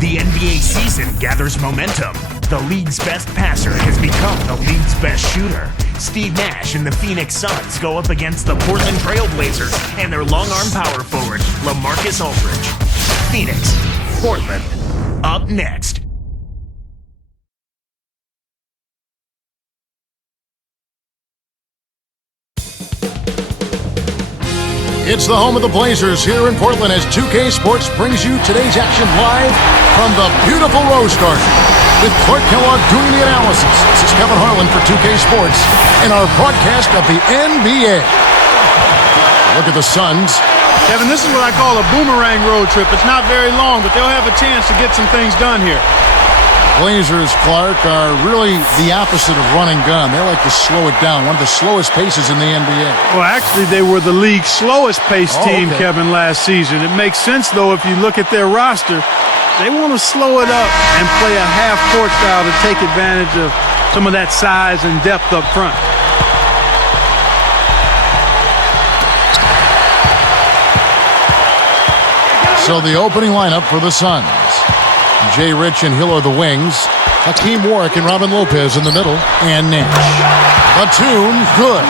The NBA season gathers momentum. The league's best passer has become the league's best shooter. Steve Nash and the Phoenix Suns go up against the Portland Trail Blazers and their long-arm power forward, LaMarcus Aldridge. Phoenix, Portland, up next. It's the home of the Blazers here in Portland as 2K Sports brings you today's action live from the beautiful Rose Garden. With Clark Kellogg doing the analysis, this is Kevin Harlan for 2K Sports and our broadcast of the NBA. Look at the Suns. Kevin, this is what I call a boomerang road trip. It's not very long, but they'll have a chance to get some things done here. Blazers, Clark, are really the opposite of run and gun. They like to slow it down, one of the slowest paces in the NBA. Well, actually, they were the league's slowest paced team, Kevin, last season. It makes sense, though, if you look at their roster. They want to slow it up and play a half-court style to take advantage of some of that size and depth up front. So the opening lineup for the Suns. Jay Rich and Hill are the wings. Hakeem Warwick and Robin Lopez in the middle. And Nash. Batum, good.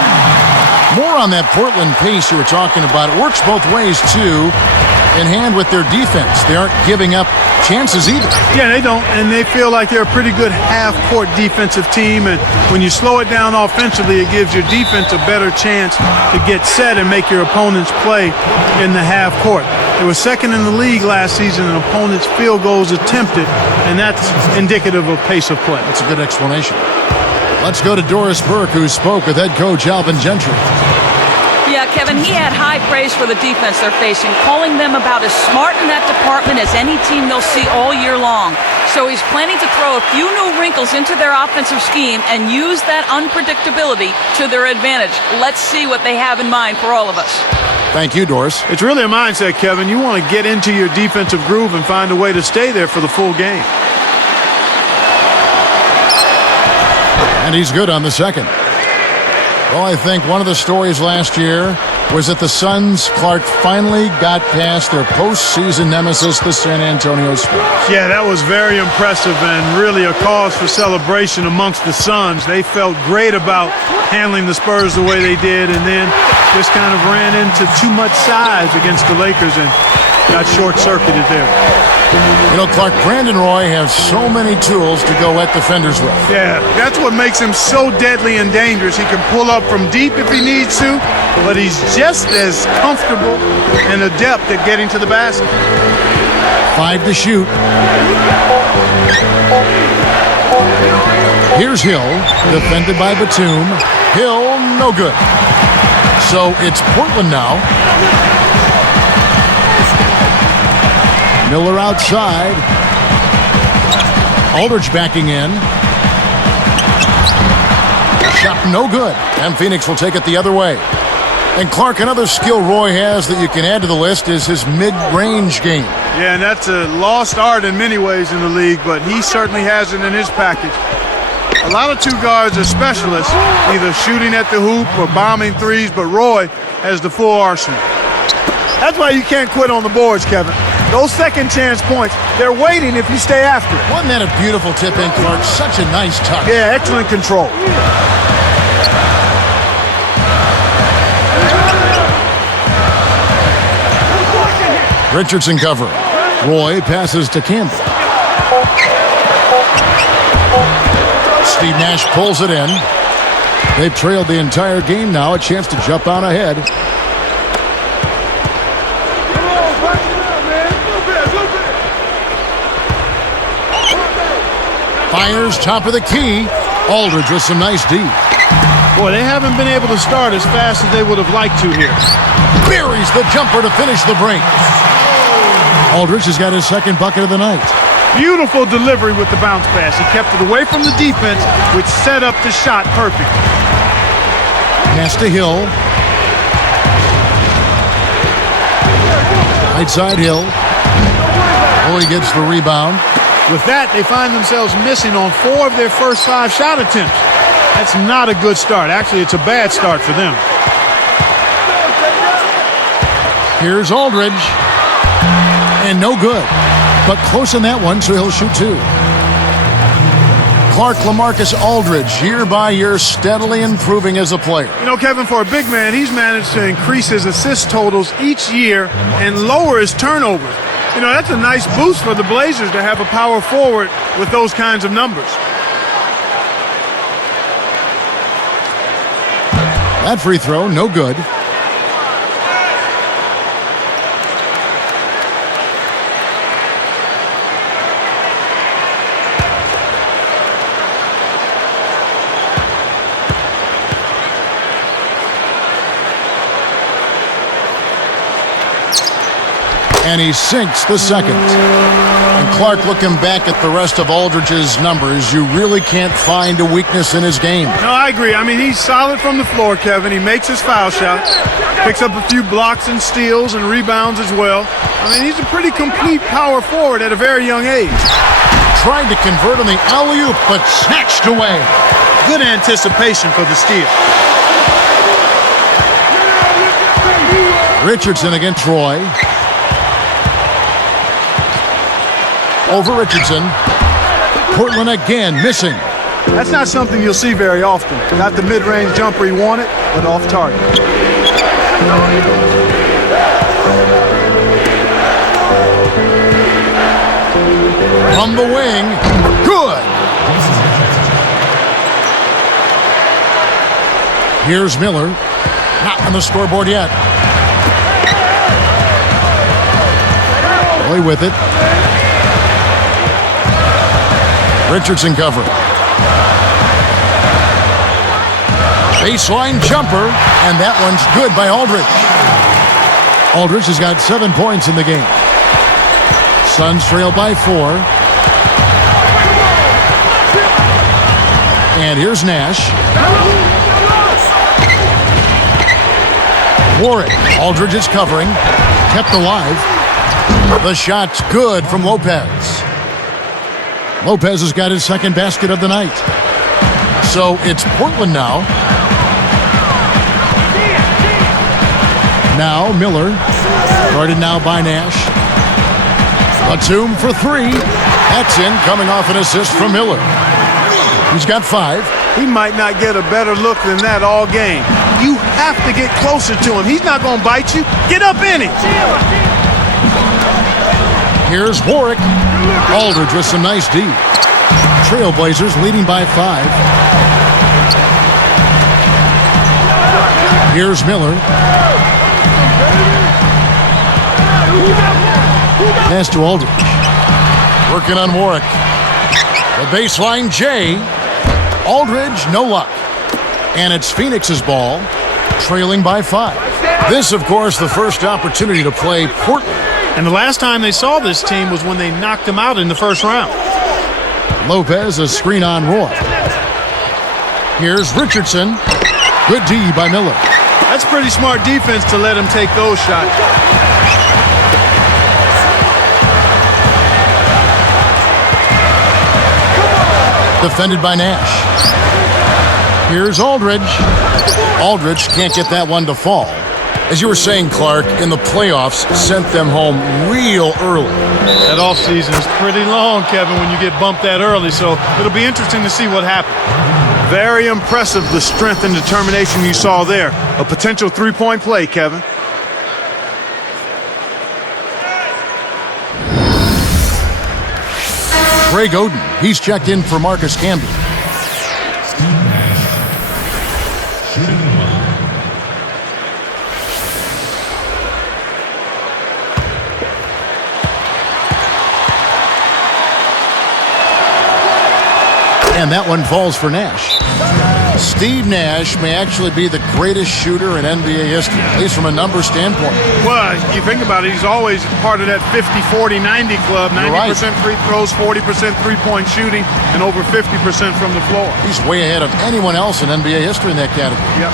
More on that Portland pace you were talking about. It works both ways, too, in hand with their defense. They aren't giving up chances either. Yeah, they don't, and they feel like they're a pretty good half-court defensive team, and when you slow it down offensively, it gives your defense a better chance to get set and make your opponents play in the half-court. They were second in the league last season in opponents' field goals attempted, and that's indicative of pace of play. That's a good explanation. Let's go to Doris Burke, who spoke with head coach Alvin Gentry. Yeah, Kevin, he had high praise for the defense they're facing, calling them about as smart in that department as any team they'll see all year long. So he's planning to throw a few new wrinkles into their offensive scheme and use that unpredictability to their advantage. Let's see what they have in mind for all of us. Thank you, Doris. It's really a mindset, Kevin. You want to get into your defensive groove and find a way to stay there for the full game. And he's good on the second. Well, I think one of the stories last year was that the Suns, Clark, finally got past their postseason nemesis, the San Antonio Spurs. Yeah, that was very impressive and really a cause for celebration amongst the Suns. They felt great about handling the Spurs the way they did, and then just kind of ran into too much size against the Lakers and got short-circuited there. You know, Clark, Brandon Roy has so many tools to go at defenders with. Yeah, that's what makes him so deadly and dangerous. He can pull up from deep if he needs to, but he's just as comfortable and adept at getting to the basket. 5 to shoot. Here's Hill, defended by Batum. Hill, no good. So it's Portland now. Miller outside. Aldridge backing in. Shot no good. And Phoenix will take it the other way. And Clark, another skill Roy has that you can add to the list is his mid-range game. Yeah, and that's a lost art in many ways in the league, but he certainly has it in his package. A lot of two guards are specialists, either shooting at the hoop or bombing threes, but Roy has the full arsenal. That's why you can't quit on the boards, Kevin. Those second chance points, they're waiting if you stay after it. Wasn't that a beautiful tip in, Clark? Such a nice touch. Yeah, excellent control. Richardson covering. Roy passes to Campbell. Steve Nash pulls it in. They've trailed the entire game now. A chance to jump out ahead. Fires top of the key. Aldridge with some nice D. Boy, they haven't been able to start as fast as they would have liked to here. Buries the jumper to finish the break. Aldridge has got his second bucket of the night. Beautiful delivery with the bounce pass. He kept it away from the defense, which set up the shot perfect. Pass to Hill. Right side Hill. Boy gets the rebound. With that, they find themselves missing on 4 of their first 5 shot attempts. That's not a good start. Actually, it's a bad start for them. Here's Aldridge. And no good. but close in that one, so he'll shoot 2. Clark LaMarcus Aldridge, year by year, steadily improving as a player. You know, Kevin, for a big man, he's managed to increase his assist totals each year and lower his turnovers. You know, that's a nice boost for the Blazers to have a power forward with those kinds of numbers. That free throw, no good. And he sinks the second. And Clark, looking back at the rest of Aldridge's numbers, you really can't find a weakness in his game. No, I agree. I mean, he's solid from the floor, Kevin. He makes his foul shots, picks up a few blocks and steals and rebounds as well. I mean, he's a pretty complete power forward at a very young age. Tried to convert on the alley-oop, but snatched away. Good anticipation for the steal. Richardson against Roy. Over Richardson. Portland again missing. That's not something you'll see very often. Not the mid-range jumper he wanted, but off target. From the wing. Good. Here's Miller. Not on the scoreboard yet. Roy with it. Richardson cover. Baseline jumper, and that one's good by Aldridge. Aldridge has got 7 points in the game. Suns trail by 4. And here's Nash. Warwick. Aldridge is covering. Kept alive. The shot's good from Lopez. Lopez has got his second basket of the night. So it's Portland now. Now Miller. Guarded now by Nash. Batum for 3. That's in, coming off an assist from Miller. He's got 5. He might not get a better look than that all game. You have to get closer to him. He's not going to bite you. Get up in it. Here's Warwick. Aldridge with some nice D. Trailblazers leading by 5. Here's Miller. Pass to Aldridge. Working on Warwick. The baseline J. Aldridge, no luck. And it's Phoenix's ball, trailing by 5. This, of course, the first opportunity to play Portland. And the last time they saw this team was when they knocked them out in the first round. Lopez, a screen on Roy. Here's Richardson. Good D by Miller. That's pretty smart defense to let him take those shots. Defended by Nash. Here's Aldridge. Aldridge can't get that one to fall. As you were saying, Clark, in the playoffs, sent them home real early. That offseason is pretty long, Kevin, when you get bumped that early, so it'll be interesting to see what happens. Very impressive, the strength and determination you saw there. A potential three-point play, Kevin. Greg Oden, he's checked in for Marcus Camby. And that one falls for Nash. Steve Nash may actually be the greatest shooter in NBA history, at least from a number standpoint. Well, you think about it, he's always part of that 50-40-90 club. 90% free throws, 40% three-point shooting, and over 50% from the floor. He's way ahead of anyone else in NBA history in that category. Yep.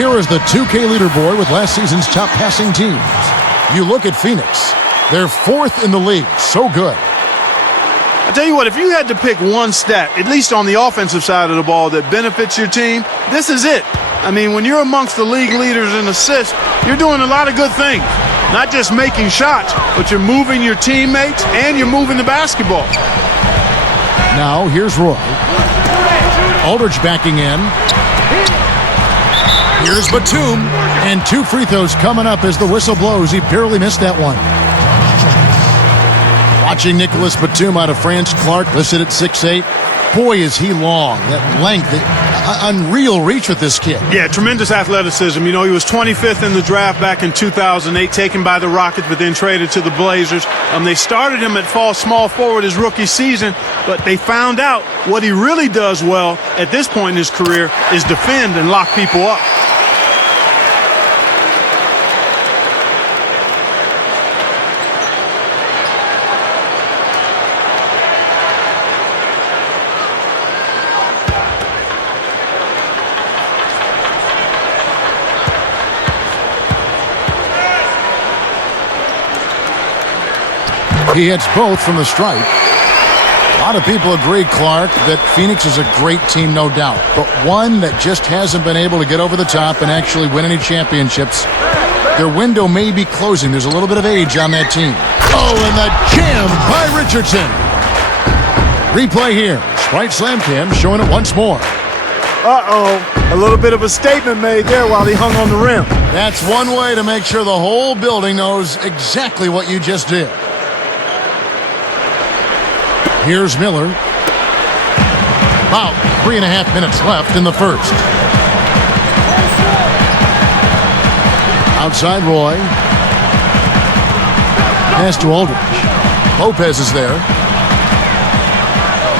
Here is the 2K leaderboard with last season's top passing teams. You look at Phoenix. They're 4th in the league. So good. I tell you what, if you had to pick one stat, at least on the offensive side of the ball, that benefits your team, this is it. I mean, when you're amongst the league leaders in assists, you're doing a lot of good things. Not just making shots, but you're moving your teammates and you're moving the basketball. Now, here's Roy. Aldridge backing in. Here's Batum. And 2 free throws coming up as the whistle blows. He barely missed that one. Watching Nicholas Batum out of France. Clark listed at 6'8". Boy, is he long. That length, unreal reach with this kid. Yeah, tremendous athleticism. You know, he was 25th in the draft back in 2008, taken by the Rockets, but then traded to the Blazers. They started him at small forward his rookie season, but they found out what he really does well at this point in his career is defend and lock people up. He hits both from the stripe. A lot of people agree, Clark, that Phoenix is a great team, no doubt, but one that just hasn't been able to get over the top and actually win any championships. Their window may be closing. There's a little bit of age on that team. Oh, and the jam by Richardson. Replay here. Sprite Slam Cam showing it once more. A little bit of a statement made there while he hung on the rim. That's one way to make sure the whole building knows exactly what you just did. Here's Miller. About 3.5 minutes left in the first. Outside Roy. Pass to Aldridge. Lopez is there.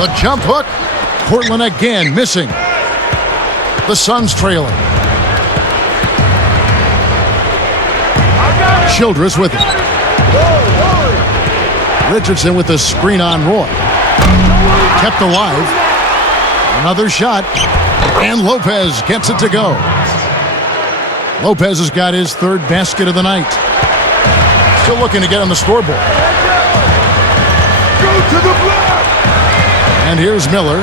The jump hook. Portland again missing. The Suns trailing. Childress with it. Richardson with the screen on Roy. Kept alive. Another shot. And Lopez gets it to go. Lopez has got his 3rd basket of the night. Still looking to get on the scoreboard. Go to the block! And here's Miller.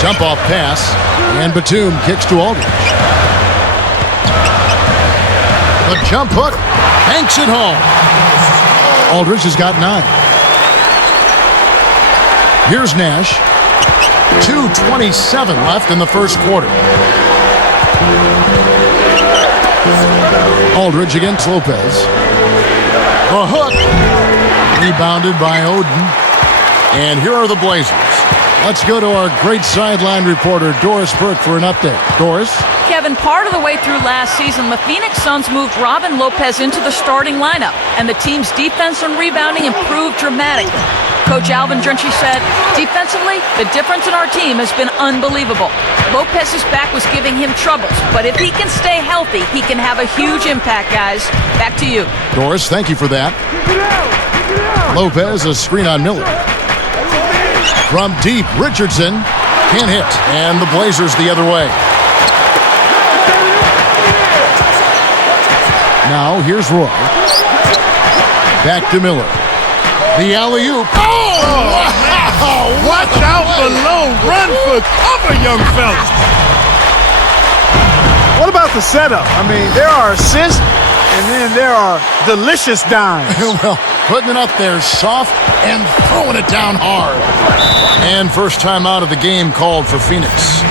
Jump off pass. And Batum kicks to Aldridge. The jump hook. Banks it home. Aldridge has got 9. Here's Nash. 2:27 left in the first quarter. Aldridge against Lopez. The hook. Rebounded by Oden. And here are the Blazers. Let's go to our great sideline reporter, Doris Burke, for an update. Doris? Kevin, part of the way through last season, the Phoenix Suns moved Robin Lopez into the starting lineup, and the team's defense and rebounding improved dramatically. Coach Alvin Drenchey said, defensively, the difference in our team has been unbelievable. Lopez's back was giving him troubles, but if he can stay healthy, he can have a huge impact, guys. Back to you. Doris, thank you for that. Lopez, a screen on Miller. From deep, Richardson can't hit, and the Blazers the other way. Now, here's Roy. Back to Miller. The alley-oop. Oh, watch out below. Run for cover, young fellas. What about the setup? I mean, there are assists, and then there are delicious dimes. Well, putting it up there soft and throwing it down hard. And first time out of the game called for Phoenix.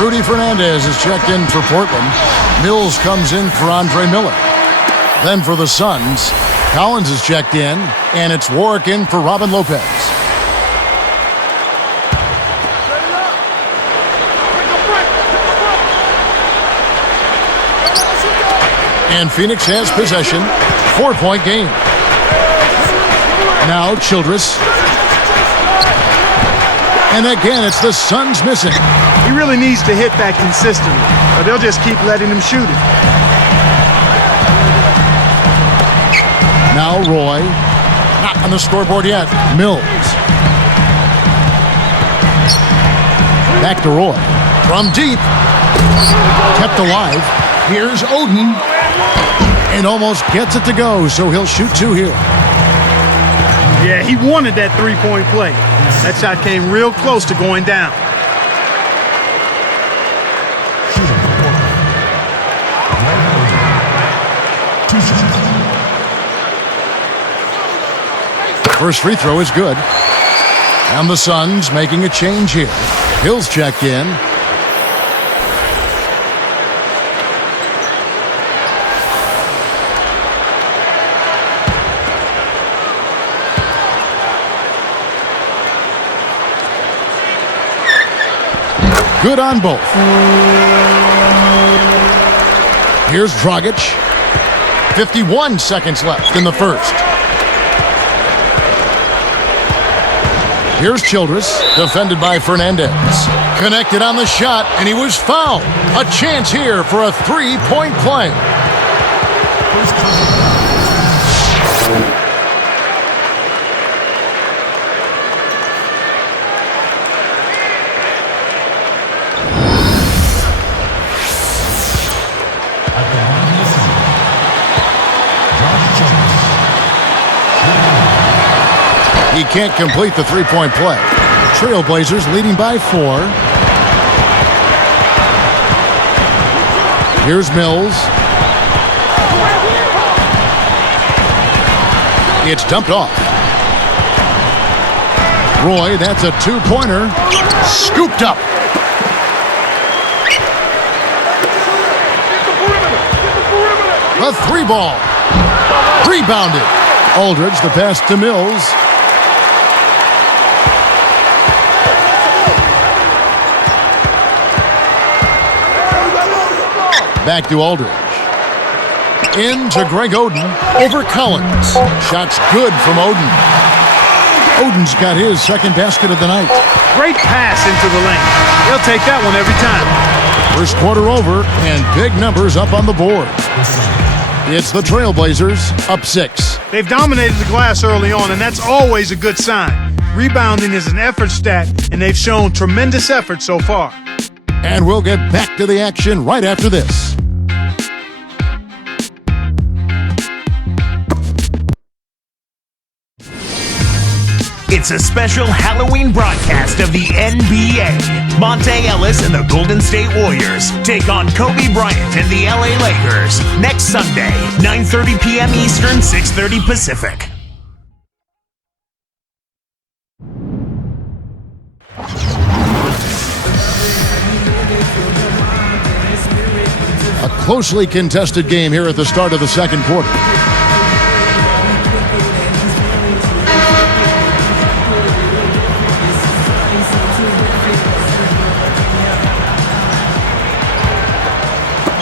Rudy Fernandez is checked in for Portland. Mills comes in for Andre Miller. Then for the Suns, Collins is checked in, and it's Warwick in for Robin Lopez. And Phoenix has possession. 4-point game. Now Childress. And again, it's the Suns missing. He really needs to hit that consistently, or they'll just keep letting him shoot it. Now Roy. Not on the scoreboard yet. Mills. Back to Roy. From deep. Kept alive. Here's Oden. And almost gets it to go, so he'll shoot two here. Yeah, he wanted that three-point play. That shot came real close to going down. First free throw is good. And the Suns making a change here. Hill's checked in. Good on both. Here's Dragic. 51 seconds left in the first. Here's Childress, defended by Fernandez. Connected on the shot, and he was fouled. A chance here for a three-point play. He can't complete the three-point play. Trailblazers leading by 4. Here's Mills. It's dumped off. Roy, that's a two-pointer. Scooped up. The three ball. Rebounded. Aldridge, the pass to Mills. Back to Aldridge. Into Greg Oden over Collins. Shot's good from Oden. Oden's got his second basket of the night. Great pass into the lane. He'll take that one every time. First quarter over, and big numbers up on the board. It's the Trailblazers, up 6. They've dominated the glass early on, and that's always a good sign. Rebounding is an effort stat, and they've shown tremendous effort so far. And we'll get back to the action right after this. It's a special Halloween broadcast of the NBA. Monte Ellis and the Golden State Warriors take on Kobe Bryant and the LA Lakers next Sunday, 9:30 p.m. Eastern, 6:30 Pacific. A closely contested game here at the start of the second quarter.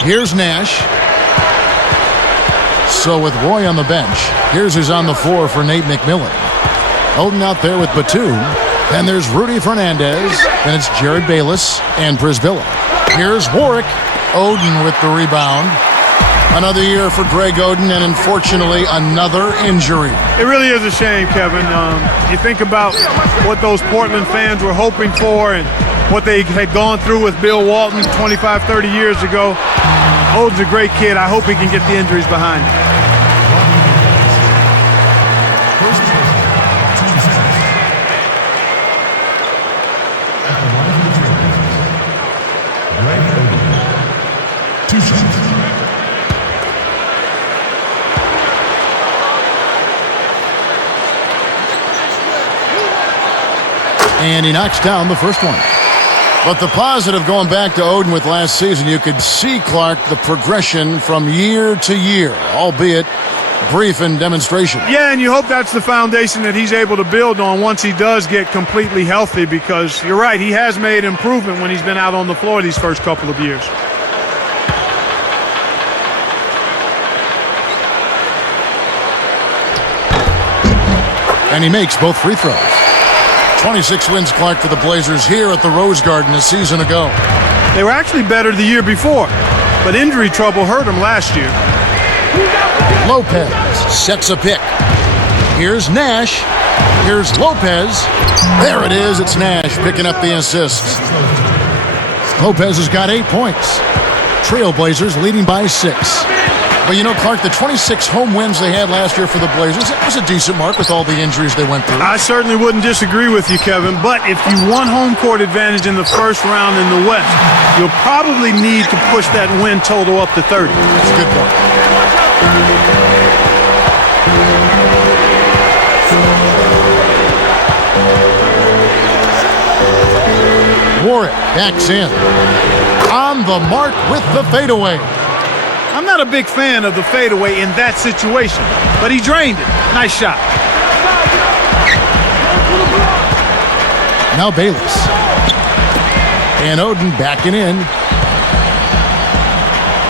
Here's Nash. So with Roy on the bench, here's who's on the floor for Nate McMillan. Oden out there with Batum. Then there's Rudy Fernandez. Then it's Jared Bayless and Prisbilla. Here's Warwick. Oden with the rebound. Another year for Greg Oden, and unfortunately, another injury. It really is a shame, Kevin. You think about what those Portland fans were hoping for and what they had gone through with Bill Walton 25, 30 years ago. Oden's a great kid. I hope he can get the injuries behind him. And he knocks down the first one. But the positive going back to Oden with last season, you could see, Clark, the progression from year to year, albeit brief in demonstration. Yeah, and you hope that's the foundation that he's able to build on once he does get completely healthy, because you're right, he has made improvement when he's been out on the floor these first couple of years. And he makes both free throws. 26 wins, Clark, for the Blazers here at the Rose Garden a season ago. They were actually better the year before, but injury trouble hurt them last year. Lopez sets a pick. Here's Nash. Here's Lopez. There it is. It's Nash picking up the assist. Lopez has got 8 points. Trailblazers leading by 6. But you know, Clark, the 26 home wins they had last year for the Blazers, it was a decent mark with all the injuries they went through. I certainly wouldn't disagree with you, Kevin, but if you want home court advantage in the first round in the West, you'll probably need to push that win total up to 30. That's a good point. Warwick backs in. On the mark with the fadeaway. I'm not a big fan of the fadeaway in that situation, but he drained it. Nice shot. Now Bayless. And Oden backing in.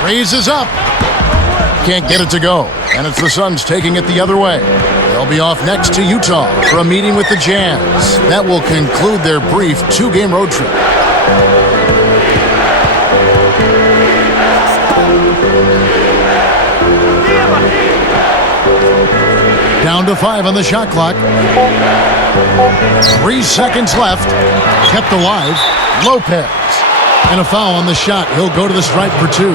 Raises up. Can't get it to go. And it's the Suns taking it the other way. They'll be off next to Utah for a meeting with the Jazz. That will conclude their brief 2-game road trip. Down to 5 on the shot clock. 3 seconds left. Kept alive. Lopez. And a foul on the shot. He'll go to the stripe for 2.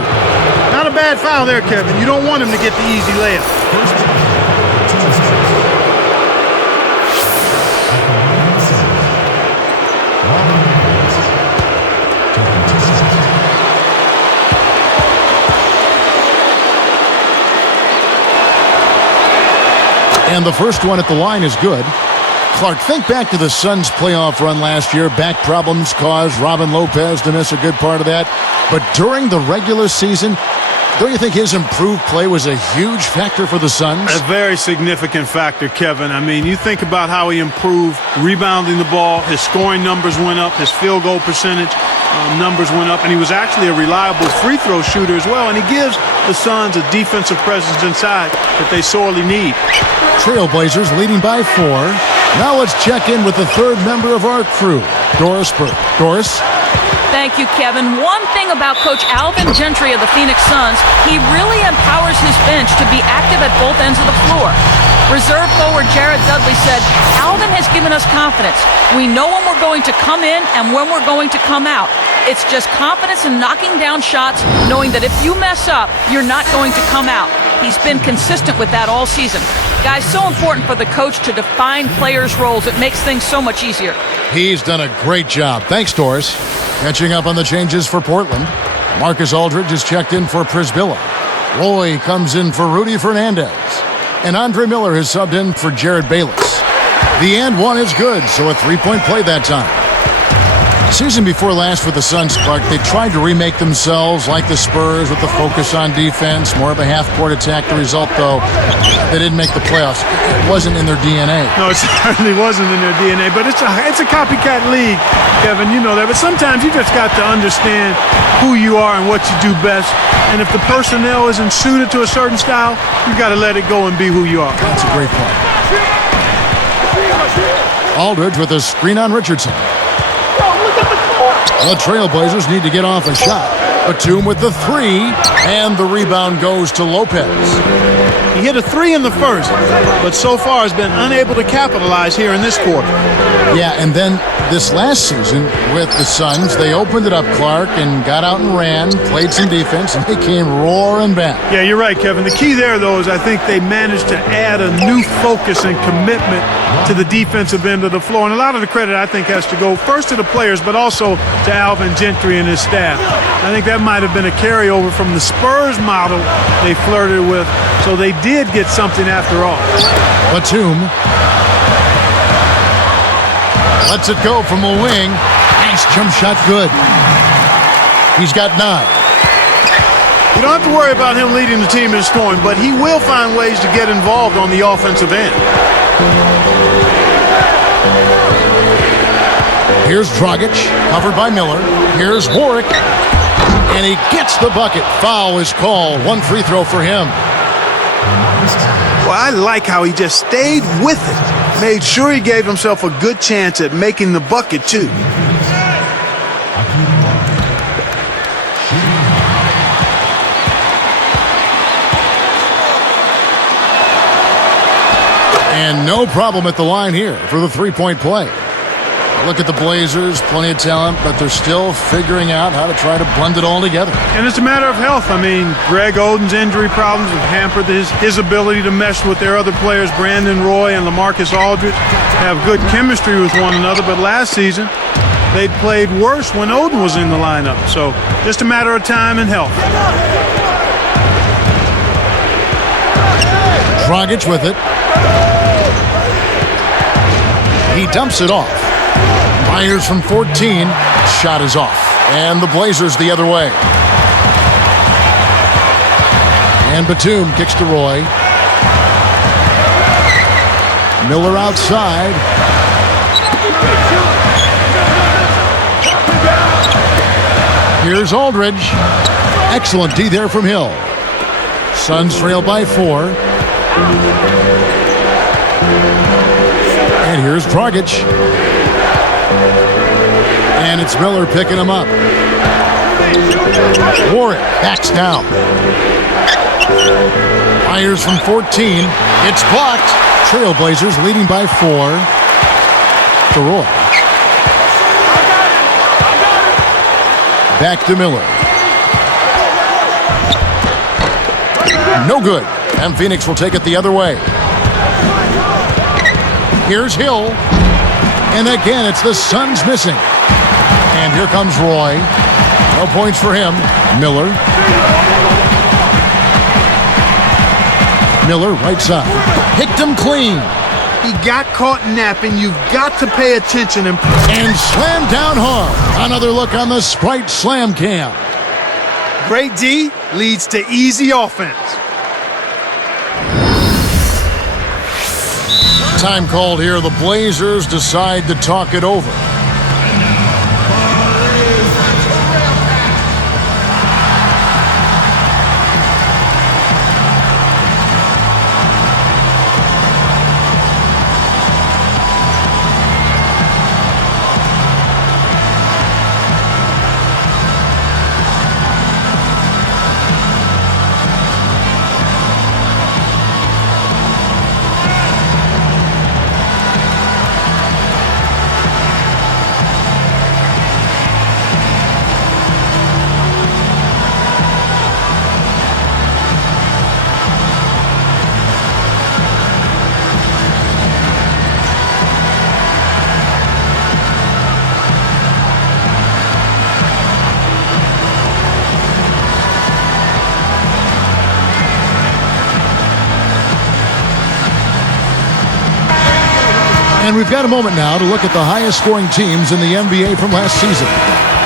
Not a bad foul there, Kevin. You don't want him to get the easy layup. And the first one at the line is good. Clark, think back to the Suns' playoff run last year. Back problems caused Robin Lopez to miss a good part of that. But during the regular season, don't you think his improved play was a huge factor for the Suns? A very significant factor, Kevin. I mean, you think about how he improved rebounding the ball. His scoring numbers went up. His field goal percentage numbers went up. And he was actually a reliable free throw shooter as well. And he gives the Suns a defensive presence inside that they sorely need. Trailblazers leading by 4. Now let's check in with the third member of our crew, Doris Burke. Doris? Thank you, Kevin. One thing about Coach Alvin Gentry of the Phoenix Suns, he really empowers his bench to be active at both ends of the floor. Reserve forward Jared Dudley said, Alvin has given us confidence. We know when we're going to come in and when we're going to come out. It's just confidence in knocking down shots, knowing that if you mess up, you're not going to come out. He's been consistent with that all season. Guys, so important for the coach to define players' roles. It makes things so much easier. He's done a great job. Thanks, Doris. Catching up on the changes for Portland. Marcus Aldridge is checked in for Prisbilla. Roy comes in for Rudy Fernandez. And Andre Miller has subbed in for Jared Bayless. The and one is good, so a 3-point play that time. Season before last for the Suns, Clark, they tried to remake themselves like the Spurs with the focus on defense, more of a half-court attack. The result, though, they didn't make the playoffs. It wasn't in their DNA. No, it certainly wasn't in their DNA, but it's a copycat league, Kevin. You know that. But sometimes you just got to understand who you are and what you do best. And if the personnel isn't suited to a certain style, you've got to let it go and be who you are. That's a great point. Aldridge with a screen on Richardson. The Trailblazers need to get off a shot. Batum with the 3, and the rebound goes to Lopez. He hit a 3 in the first, but so far has been unable to capitalize here in this quarter. Yeah, and then this last season with the Suns, they opened it up, Clark, and got out and ran, played some defense, and they came roaring back. Yeah, you're right, Kevin. The key there, though, is I think they managed to add a new focus and commitment to the defensive end of the floor. And a lot of the credit, I think, has to go first to the players, but also to Alvin Gentry and his staff. I think that might have been a carryover from the Spurs model they flirted with, so they did get something after all. Batum lets it go from the wing and Nice jump shot, good. He's got 9. You don't have to worry about him leading the team in scoring, but he will find ways to get involved on the offensive end. Here's Dragic, covered by Miller. Here's Warwick, and he gets the bucket. Foul is called. 1 free throw for him. Well, I like how he just stayed with it. Made sure he gave himself a good chance at making the bucket, too. And no problem at the line here for the three-point play. Look at the Blazers, plenty of talent, but they're still figuring out how to try to blend it all together. And it's a matter of health. I mean, Greg Oden's injury problems have hampered his ability to mesh with their other players. Brandon Roy and LaMarcus Aldridge have good chemistry with one another, but last season they played worse when Oden was in the lineup. So just a matter of time and health. Dragic with it. He dumps it off. Myers from 14. Shot is off. And the Blazers the other way. And Batum kicks to Roy. Miller outside. Here's Aldridge. Excellent D there from Hill. Suns trail by 4. And here's Dragic. And it's Miller picking him up. Warwick backs down. Myers from 14. It's blocked. Trailblazers leading by 4 to Roy. Back to Miller. No good. And Phoenix will take it the other way. Here's Hill. And again, it's the Suns missing. And here comes Roy. No points for him. Miller. Miller, right side. Picked him clean. He got caught napping. You've got to pay attention. And slammed down hard. Another look on the Sprite Slam Cam. Great D leads to easy offense. Time called here. The Blazers decide to talk it over. And we've got a moment now to look at the highest scoring teams in the NBA from last season.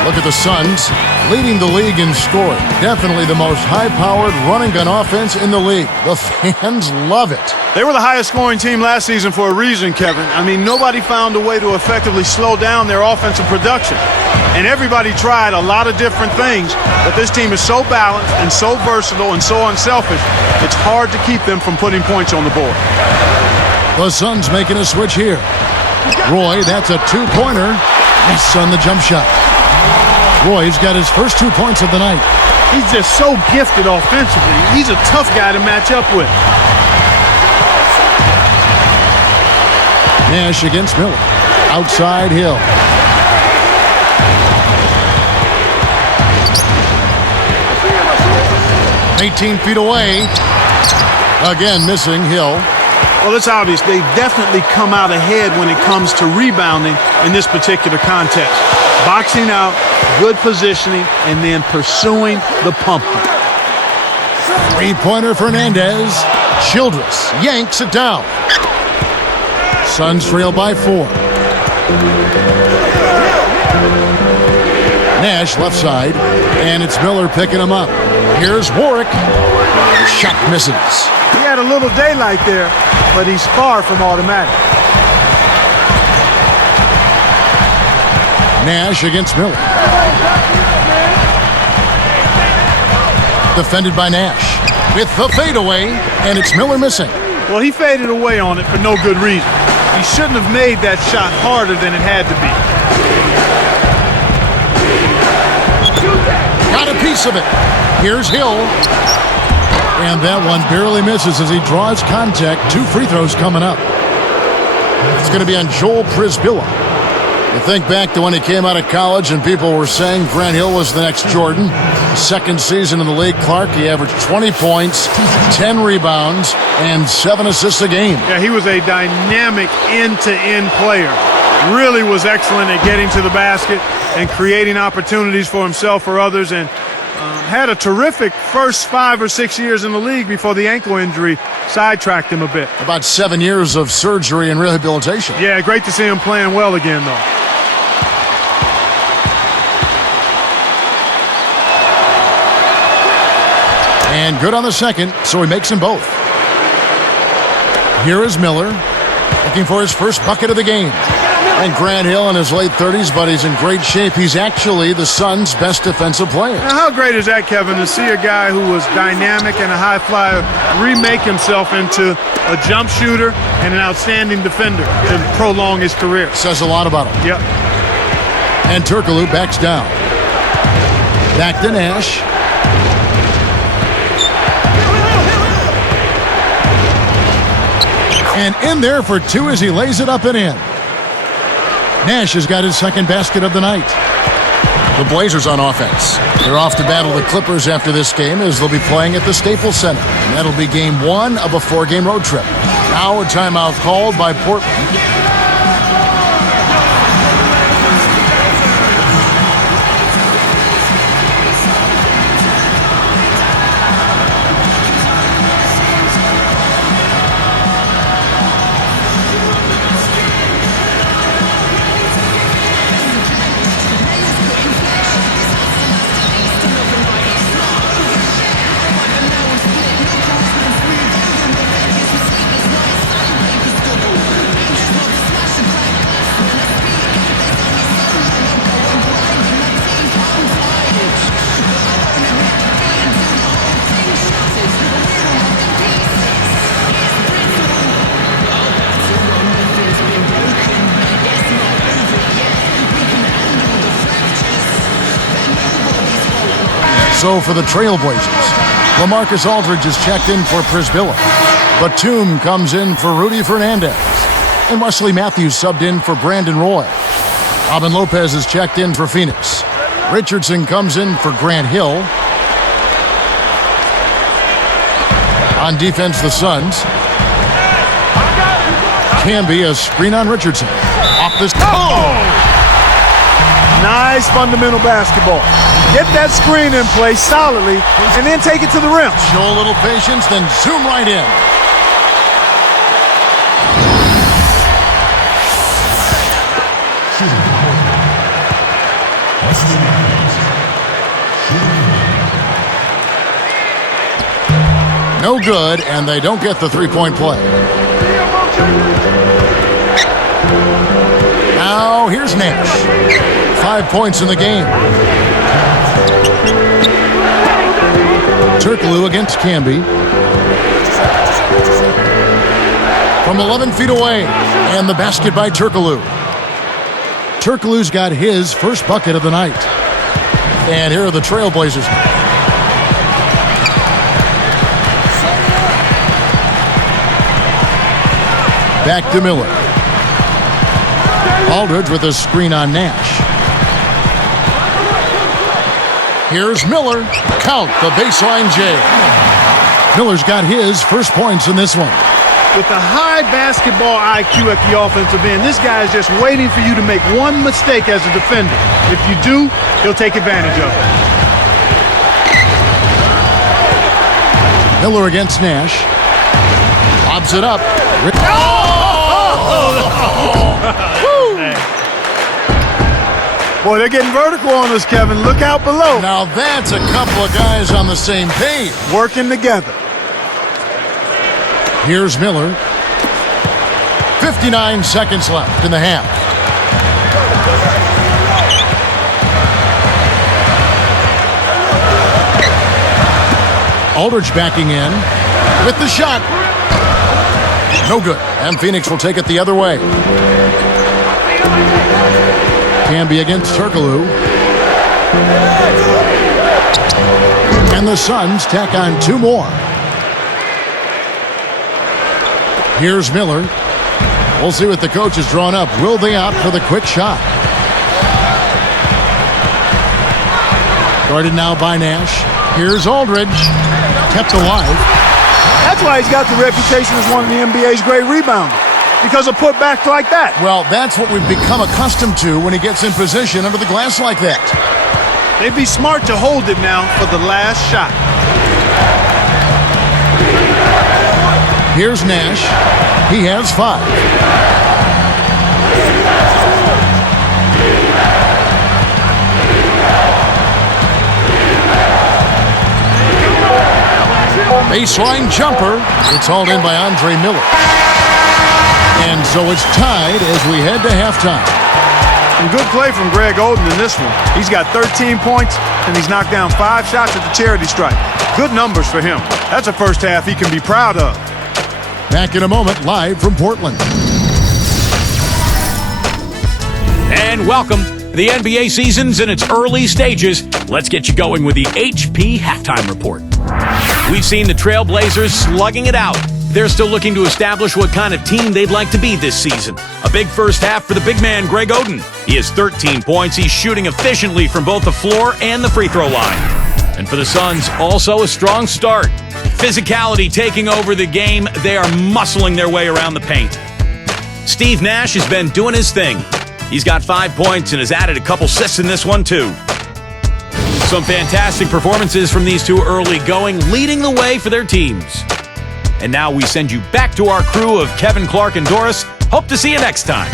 Look at the Suns, leading the league in scoring. Definitely the most high-powered run-and-gun offense in the league. The fans love it. They were the highest scoring team last season for a reason, Kevin. I mean, nobody found a way to effectively slow down their offensive production. And everybody tried a lot of different things, but this team is so balanced and so versatile and so unselfish, it's hard to keep them from putting points on the board. The Suns making a switch here. Roy, that's a two-pointer. Nice on the jump shot. Roy's got his first 2 points of the night. He's just so gifted offensively. He's a tough guy to match up with. Nash against Miller. Outside Hill. "18 feet away." Again missing Hill. Well, it's obvious they've definitely come out ahead when it comes to rebounding in this particular contest. Boxing out, good positioning, and then pursuing the pump. Three-pointer Fernandez. Childress yanks it down. Suns trail by 4. Nash left side, and it's Miller picking him up. Here's Warwick. Shot misses. He had a little daylight there, but he's far from automatic. Nash against Miller. Defended by Nash with the fadeaway, and it's Miller missing. Well, he faded away on it for no good reason. He shouldn't have made that shot harder than it had to be. Got a piece of it. Here's Hill. And that one barely misses as he draws contact. 2 free throws coming up. It's going to be on Joel Przybilla. You think back to when he came out of college and people were saying Grant Hill was the next Jordan. Second season in the league, Clark, he averaged 20 points, 10 rebounds, and 7 assists a game. Yeah, he was a dynamic end-to-end player. Really was excellent at getting to the basket and creating opportunities for himself or others, and had a terrific first 5 or 6 years in the league before the ankle injury sidetracked him a bit. About 7 years of surgery and rehabilitation. Yeah, great to see him playing well again, though. And good on the second, so he makes them both. Here is Miller, looking for his first bucket of the game. And Grant Hill in his late 30s, but he's in great shape. He's actually the Suns' best defensive player. Now, how great is that, Kevin, to see a guy who was dynamic and a high flyer remake himself into a jump shooter and an outstanding defender to prolong his career. Says a lot about him. Yep. And Turkoglu backs down. Back to Nash. And in there for 2 as he lays it up and in. Nash has got his second basket of the night. The Blazers on offense. They're off to battle the Clippers after this game as they'll be playing at the Staples Center. And that'll be game 1 of a 4-game road trip. Now a timeout called by Portland. So for the Trailblazers, LaMarcus Aldridge is checked in for Przybilla. Batum comes in for Rudy Fernandez. And Wesley Matthews subbed in for Brandon Roy. Robin Lopez is checked in for Phoenix. Richardson comes in for Grant Hill. On defense, the Suns. Camby a screen on Richardson. Off this. Oh! Nice fundamental basketball. Get that screen in place solidly and then take it to the rim. Show a little patience, then zoom right in. No good, and they don't get the three-point play. Now, here's Nash. 5 points in the game. Turkoglu against Camby. From 11 feet away, and the basket by Turkoglu. Turkoglu's got his first bucket of the night. And here are the Trailblazers. Back to Miller. Aldridge with a screen on Nash. Here's Miller. Count the baseline J. Miller's got his first points in this one. With the high basketball IQ at the offensive end, this guy is just waiting for you to make one mistake as a defender. If you do, he'll take advantage of it. Miller against Nash. Lobs it up. Boy, they're getting vertical on us, Kevin. Look out below. Now that's a couple of guys on the same page. Working together. Here's Miller. 59 seconds left in the half. Aldridge backing in with the shot. No good. And Phoenix will take it the other way. Can be against Turkoglu. And the Suns tack on 2 more. Here's Miller. We'll see what the coach has drawn up. Will they opt for the quick shot? Guarded now by Nash. Here's Aldridge. Kept alive. That's why he's got the reputation as one of the NBA's great rebounders. Because of putbacks like that. Well, that's what we've become accustomed to when he gets in position under the glass like that. They'd be smart to hold it now for the last shot. Here's Nash. He has 5. Baseline jumper. It's hauled in by Andre Miller. And so it's tied as we head to halftime. And good play from Greg Oden in this one. He's got 13 points, and he's knocked down 5 shots at the charity stripe. Good numbers for him. That's a first half he can be proud of. Back in a moment, live from Portland. And welcome. The NBA season's in its early stages. Let's get you going with the HP Halftime Report. We've seen the Trailblazers slugging it out. They're still looking to establish what kind of team they'd like to be this season. A big first half for the big man, Greg Oden. He has 13 points. He's shooting efficiently from both the floor and the free throw line. And for the Suns, also a strong start. Physicality taking over the game. They are muscling their way around the paint. Steve Nash has been doing his thing. He's got 5 points and has added a couple assists in this one, too. Some fantastic performances from these two early going, leading the way for their teams. And now we send you back to our crew of Kevin, Clark, and Doris. Hope to see you next time.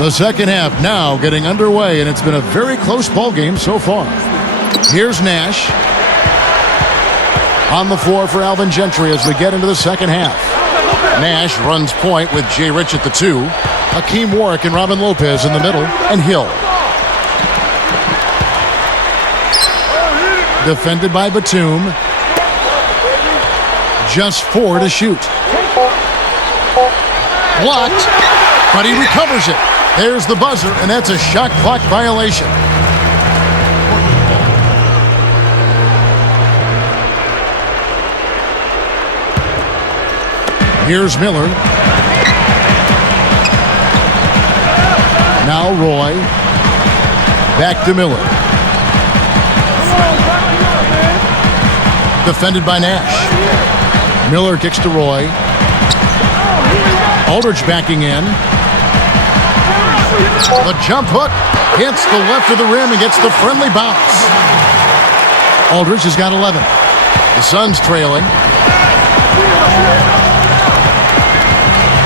The second half now getting underway, and it's been a very close ball game so far. Here's Nash. On the floor for Alvin Gentry as we get into the second half. Nash runs point with Jay Rich at the 2. Hakeem Warwick and Robin Lopez in the middle, and Hill. Defended by Batum. Just 4 to shoot. Blocked, but he recovers it. There's the buzzer, and that's a shot clock violation. Here's Miller. Now Roy. Back to Miller. Defended by Nash. Miller kicks to Roy. Aldridge backing in. The jump hook hits the left of the rim and gets the friendly bounce. Aldridge has got 11. The Suns trailing.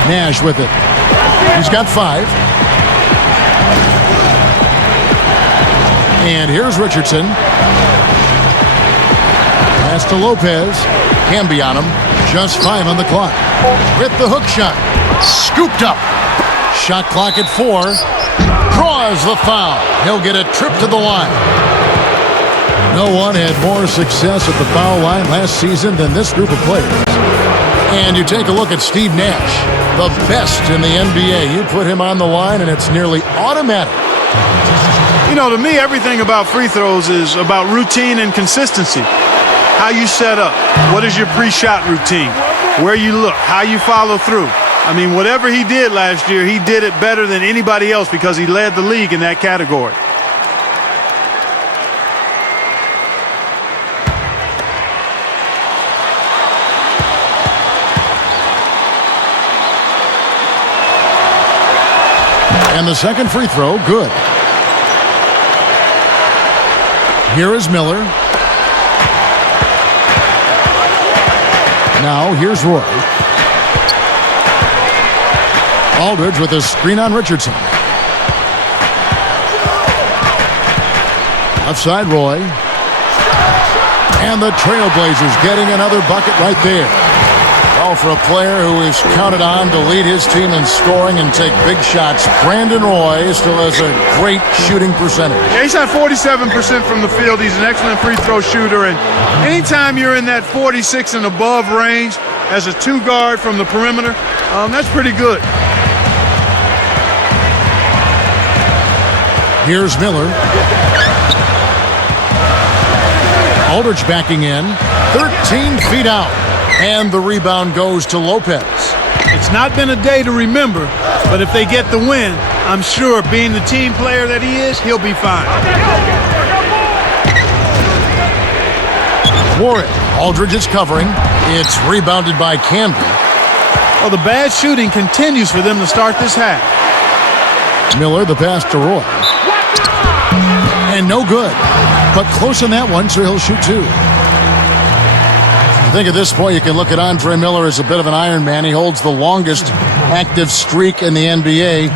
Nash with it. He's got 5. And here's Richardson. Pass to Lopez. Can be on him. Just 5 on the clock. With the hook shot. Scooped up. Shot clock at 4. Draws the foul. He'll get a trip to the line. No one had more success at the foul line last season than this group of players. And you take a look at Steve Nash, the best in the NBA. You put him on the line, and it's nearly automatic. You know, to me, everything about free throws is about routine and consistency. How you set up. What is your pre-shot routine? Where you look. How you follow through. I mean, whatever he did last year, he did it better than anybody else because he led the league in that category. And the second free throw, good. Here is Miller. Now here's Roy. Aldridge with a screen on Richardson. Left side, Roy. And the Trailblazers getting another bucket right there. Well, for a player who is counted on to lead his team in scoring and take big shots, Brandon Roy still has a great shooting percentage. Yeah, he shot 47% from the field. He's an excellent free throw shooter. And anytime you're in that 46 and above range as a two guard from the perimeter, that's pretty good. Here's Miller. Aldridge backing in, 13 feet out, and the rebound goes to Lopez. It's not been a day to remember, but if they get the win, I'm sure being the team player that he is, he'll be fine. Warren, Aldridge is covering. It's rebounded by Camby. Well, the bad shooting continues for them to start this half. Miller, the pass to Roy. And no good, but close on that one, so he'll shoot two. I think at this point you can look at Andre Miller as a bit of an Iron Man. He holds the longest active streak in the NBA,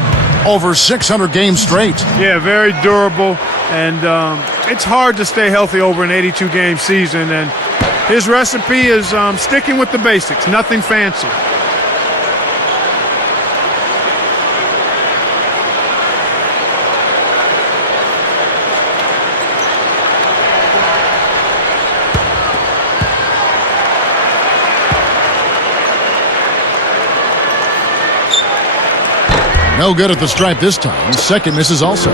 over 600 games straight. Yeah, very durable, and it's hard to stay healthy over an 82-game season, and his recipe is sticking with the basics, nothing fancy. No good at the stripe this time. Second misses also.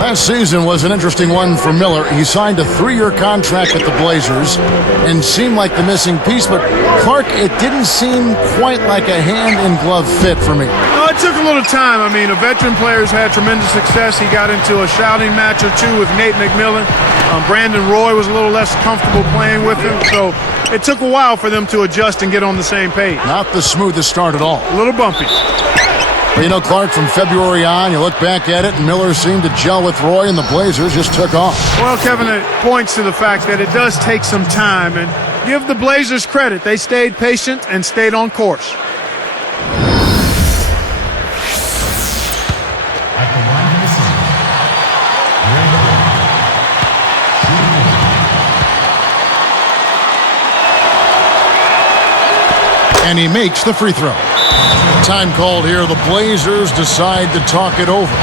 Last season was an interesting one for Miller. He signed a 3-year contract with the Blazers and seemed like the missing piece, but Clark, it didn't seem quite like a hand-in-glove fit for me. No, it took a little time. I mean, a veteran player's had tremendous success. He got into a shouting match or two with Nate McMillan. Brandon Roy was a little less comfortable playing with him, so it took a while for them to adjust and get on the same page. Not the smoothest start at all. A little bumpy. But you know, Clark, from February on, you look back at it, and Miller seemed to gel with Roy, and the Blazers just took off. Well, Kevin, it points to the fact that it does take some time, and give the Blazers credit. They stayed patient and stayed on course. And he makes the free throw. Time called here. The Blazers decide to talk it over.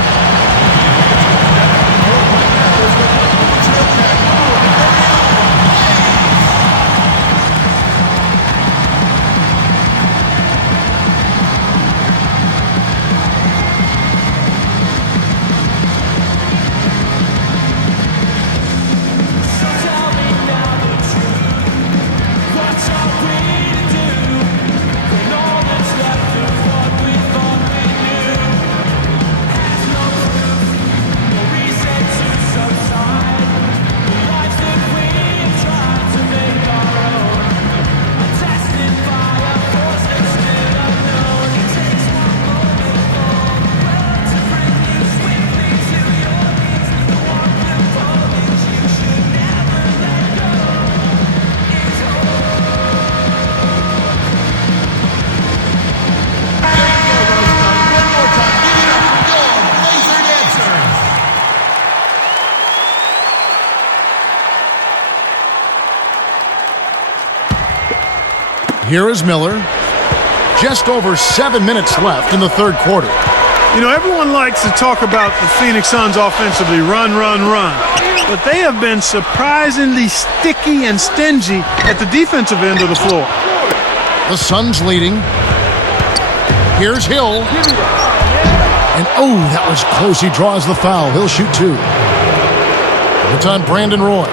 Here is Miller. Just over 7 minutes left in the third quarter. You know, everyone likes to talk about the Phoenix Suns offensively, run, run, run. But they have been surprisingly sticky and stingy at the defensive end of the floor. The Suns leading. Here's Hill. And oh, that was close. He draws the foul. He'll shoot two. It's on Brandon Roy.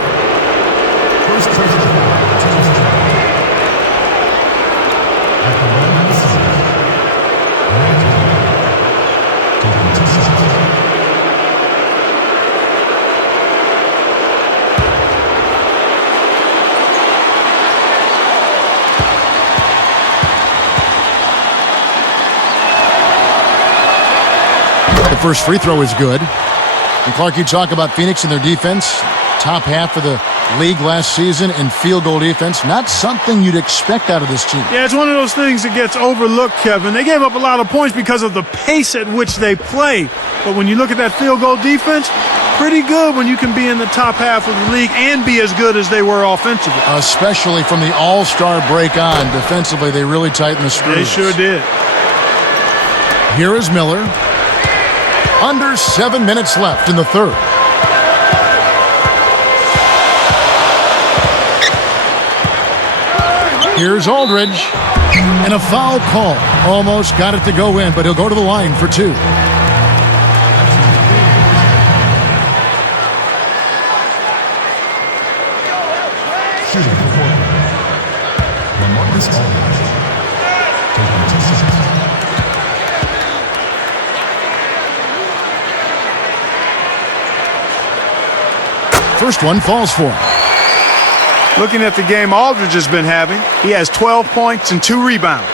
The first free throw is good. And Clark, you talk about Phoenix and their defense. Top half of the League last season in field goal defense, not something you'd expect out of this team. Yeah, it's one of those things that gets overlooked, Kevin. They gave up a lot of points because of the pace at which they play. But when you look at that field goal defense, pretty good when you can be in the top half of the league and be as good as they were offensively. Especially from the all-star break on. Defensively, they really tightened the screws. They sure did. Here is Miller. Under 7 minutes left in the third. Here's Aldridge. And a foul call. Almost got it to go in, but he'll go to the line for two. First one falls for him. Looking at the game Aldridge has been having, he has 12 points and 2 rebounds.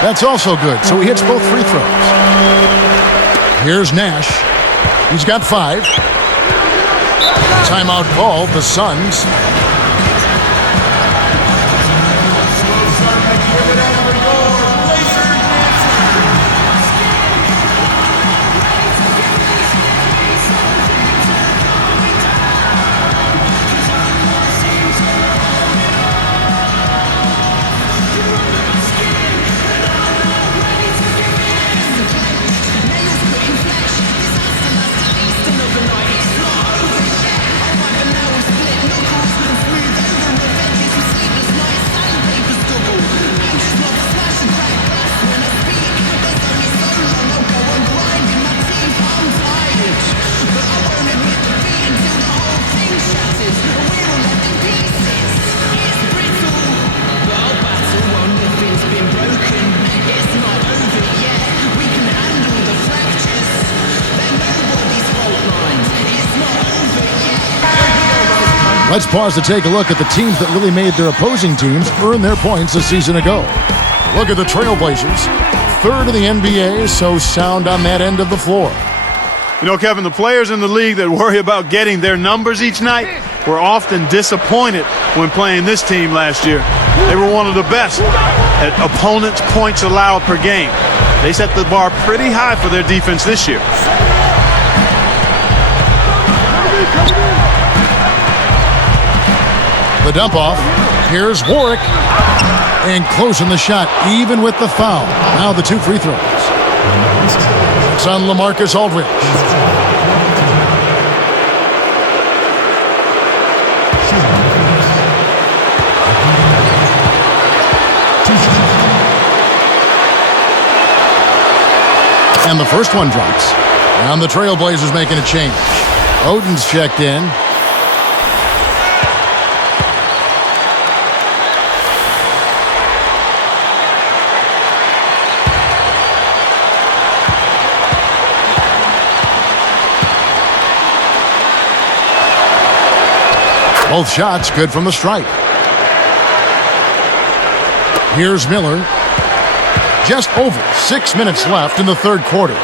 That's also good, so he hits both free throws. Here's Nash. He's got 5. Timeout called, the Suns. Let's pause to take a look at the teams that really made their opposing teams earn their points a season ago. Look at the Trailblazers, 3rd in the NBA, so sound on that end of the floor. You know, Kevin, the players in the league that worry about getting their numbers each night were often disappointed when playing this team last year. They were one of the best at opponents' points allowed per game. They set the bar pretty high for their defense this year. The dump off. Here's Warwick. And closing the shot, even with the foul. Now the 2 free throws. It's on LaMarcus Aldridge. And the first one drops. And the Trailblazers making a change. Oden's checked in. Both shots good from the stripe. Here's Miller. Just over 6 minutes left in the third quarter.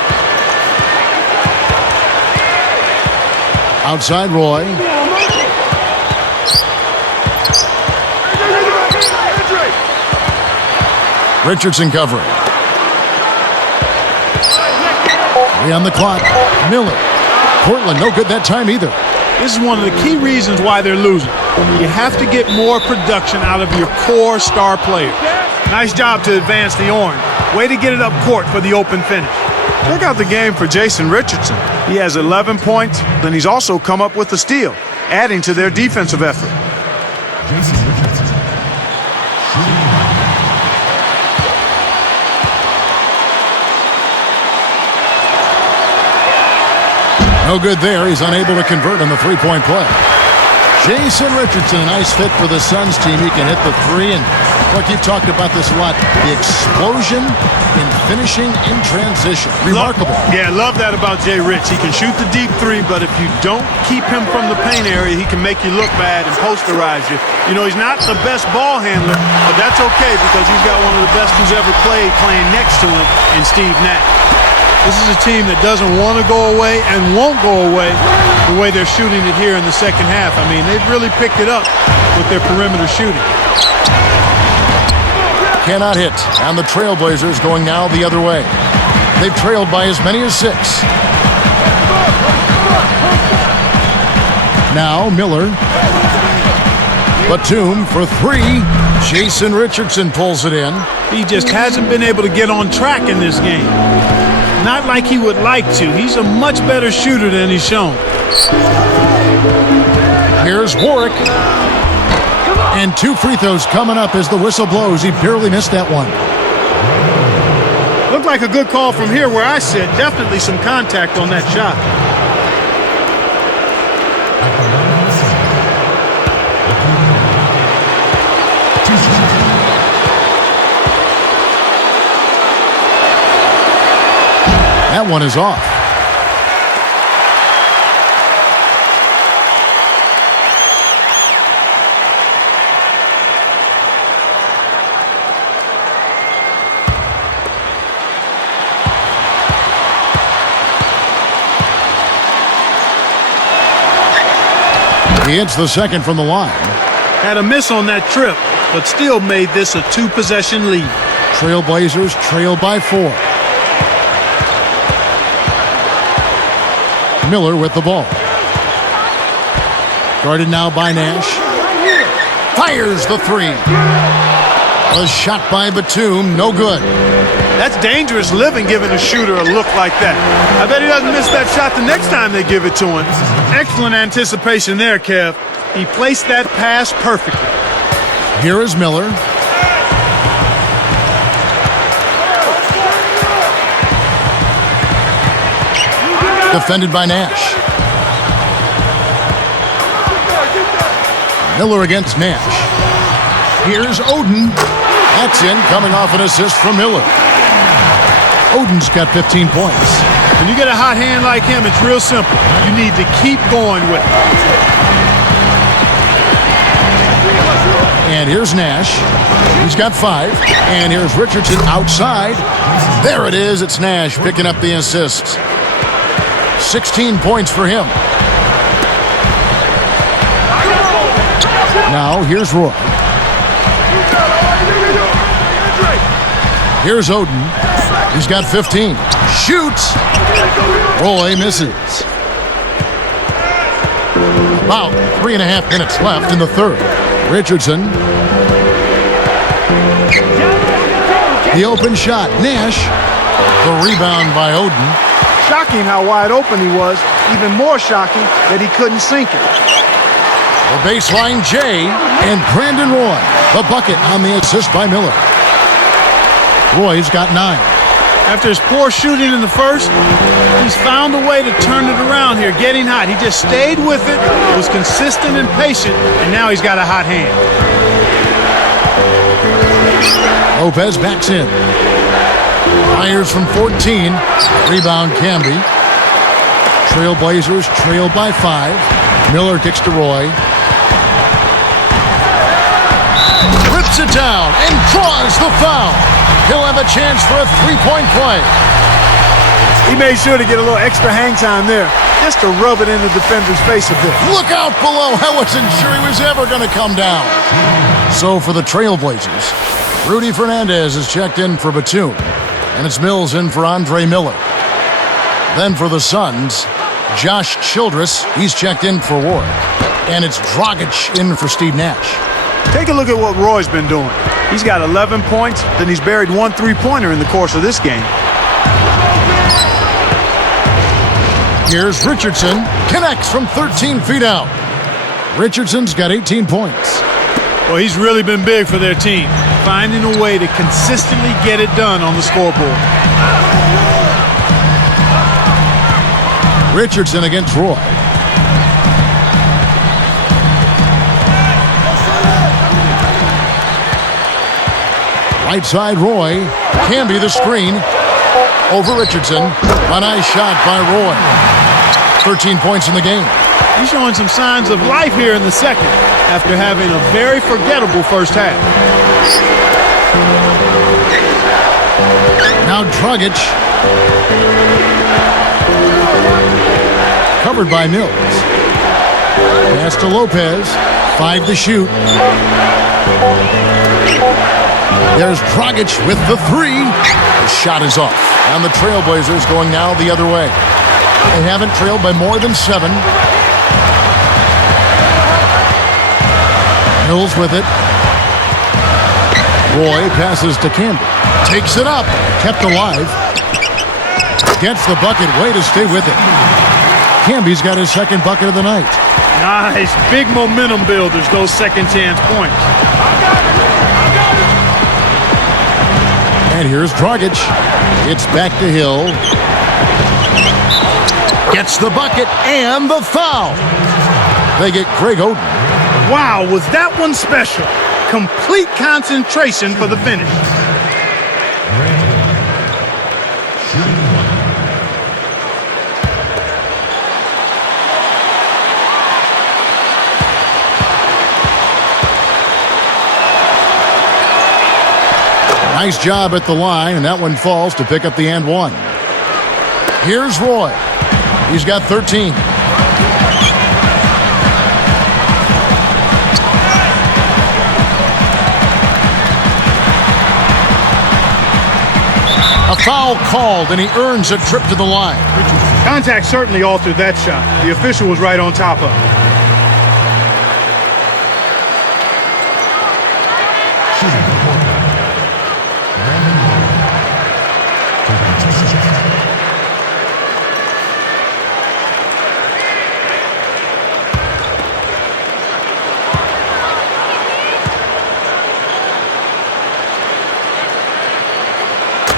Outside Roy. Richardson covering. 3 on the clock. Miller. Portland no good that time either. This is one of the key reasons why they're losing. You have to get more production out of your core star players. Nice job to advance the orange. Way to get it up court for the open finish. Check out the game for Jason Richardson. He has 11 points, and he's also come up with a steal, adding to their defensive effort. No good there. He's unable to convert on the three-point play. Jason Richardson, a nice fit for the Suns team. He can hit the 3. And look, you've talked about this a lot. The explosion in finishing in transition. Remarkable. Love that about Jay Rich. He can shoot the deep three, but if you don't keep him from the paint area, he can make you look bad and posterize you. You know, he's not the best ball handler, but that's okay because he's got one of the best who's ever played playing next to him in Steve Nash. This is a team that doesn't want to go away and won't go away the way they're shooting it here in the second half. I mean, they've really picked it up with their perimeter shooting. Cannot hit, and the Trailblazers going now the other way. They've trailed by as many as 6. Now Miller. Batum for 3. Jason Richardson pulls it in. He just hasn't been able to get on track in this game. Not like he would like to. He's a much better shooter than he's shown. Here's Warwick. And 2 free throws coming up as the whistle blows. He barely missed that one. Looked like a good call from here where I sit. Definitely some contact on that shot. That one is off. He hits the second from the line. Had a miss on that trip, but still made this a 2-possession lead. Trailblazers trail by 4. Miller with the ball. Guarded now by Nash. Fires the 3. A shot by Batum, no good. That's dangerous living, giving a shooter a look like that. I bet he doesn't miss that shot the next time they give it to him. Excellent anticipation there, Kev. He placed that pass perfectly. Here is Miller. Defended by Nash. Miller against Nash. Here's Oden. That's in, coming off an assist from Miller. Oden's got 15 points. When you get a hot hand like him, it's real simple. You need to keep going with it. And here's Nash. He's got 5. And here's Richardson outside. There it is. It's Nash picking up the assist. 16 points for him. Now here's Roy. Here's Oden. He's got 15. Shoots. Roy misses. About 3.5 minutes left in the third. Richardson. The open shot. Nash. The rebound by Oden. Shocking how wide open he was. Even more shocking that he couldn't sink it. The baseline Jay and Brandon Roy. The bucket on the assist by Miller. Roy's got 9. After his poor shooting in the first, he's found a way to turn it around here, getting hot. He just stayed with it, was consistent and patient, and now he's got a hot hand. Lopez backs in. Fires from 14. Rebound Camby. Trailblazers trail by 5. Miller kicks to Roy. Rips it down and draws the foul. He'll have a chance for a 3-point play. He made sure to get a little extra hang time there, just to rub it in the defender's face a bit. Look out below. I wasn't sure he was ever going to come down. So for the Trailblazers, Rudy Fernandez is checked in for Batum, and it's Mills in for Andre Miller. Then for the Suns, Josh Childress, he's checked in for Ward, and it's Dragic in for Steve Nash. Take a look at what Roy's been doing. He's got 11 points, then he's buried 1 3-pointer in the course of this game. Here's Richardson, connects from 13 feet out. Richardson's got 18 points. Well, he's really been big for their team, finding a way to consistently get it done on the scoreboard. Richardson against Roy. Right side Roy. Camby the screen. over Richardson. A nice shot by Roy. 13 points in the game. He's showing some signs of life here in the second after having a very forgettable first half. Now Dragic. Covered by Mills. Pass to Lopez. 5 to shoot. There's Dragic with the 3. The shot is off. And the Trailblazers going now the other way. They haven't trailed by more than 7. Mills with it. Roy passes to Campbell. Takes it up. Kept alive. Gets the bucket. Way to stay with it. Camby's got his second bucket of the night. Nice. Big momentum builders, those second chance points. And here's Dragic. It's back to Hill. Gets the bucket and the foul. They get Craig Oden. Wow, was that one special? Complete concentration for the finish. Nice job at the line, and that one falls to pick up the and one. Here's Roy. He's got 13. A foul called, and he earns a trip to the line. Contact certainly altered that shot. The official was right on top of it.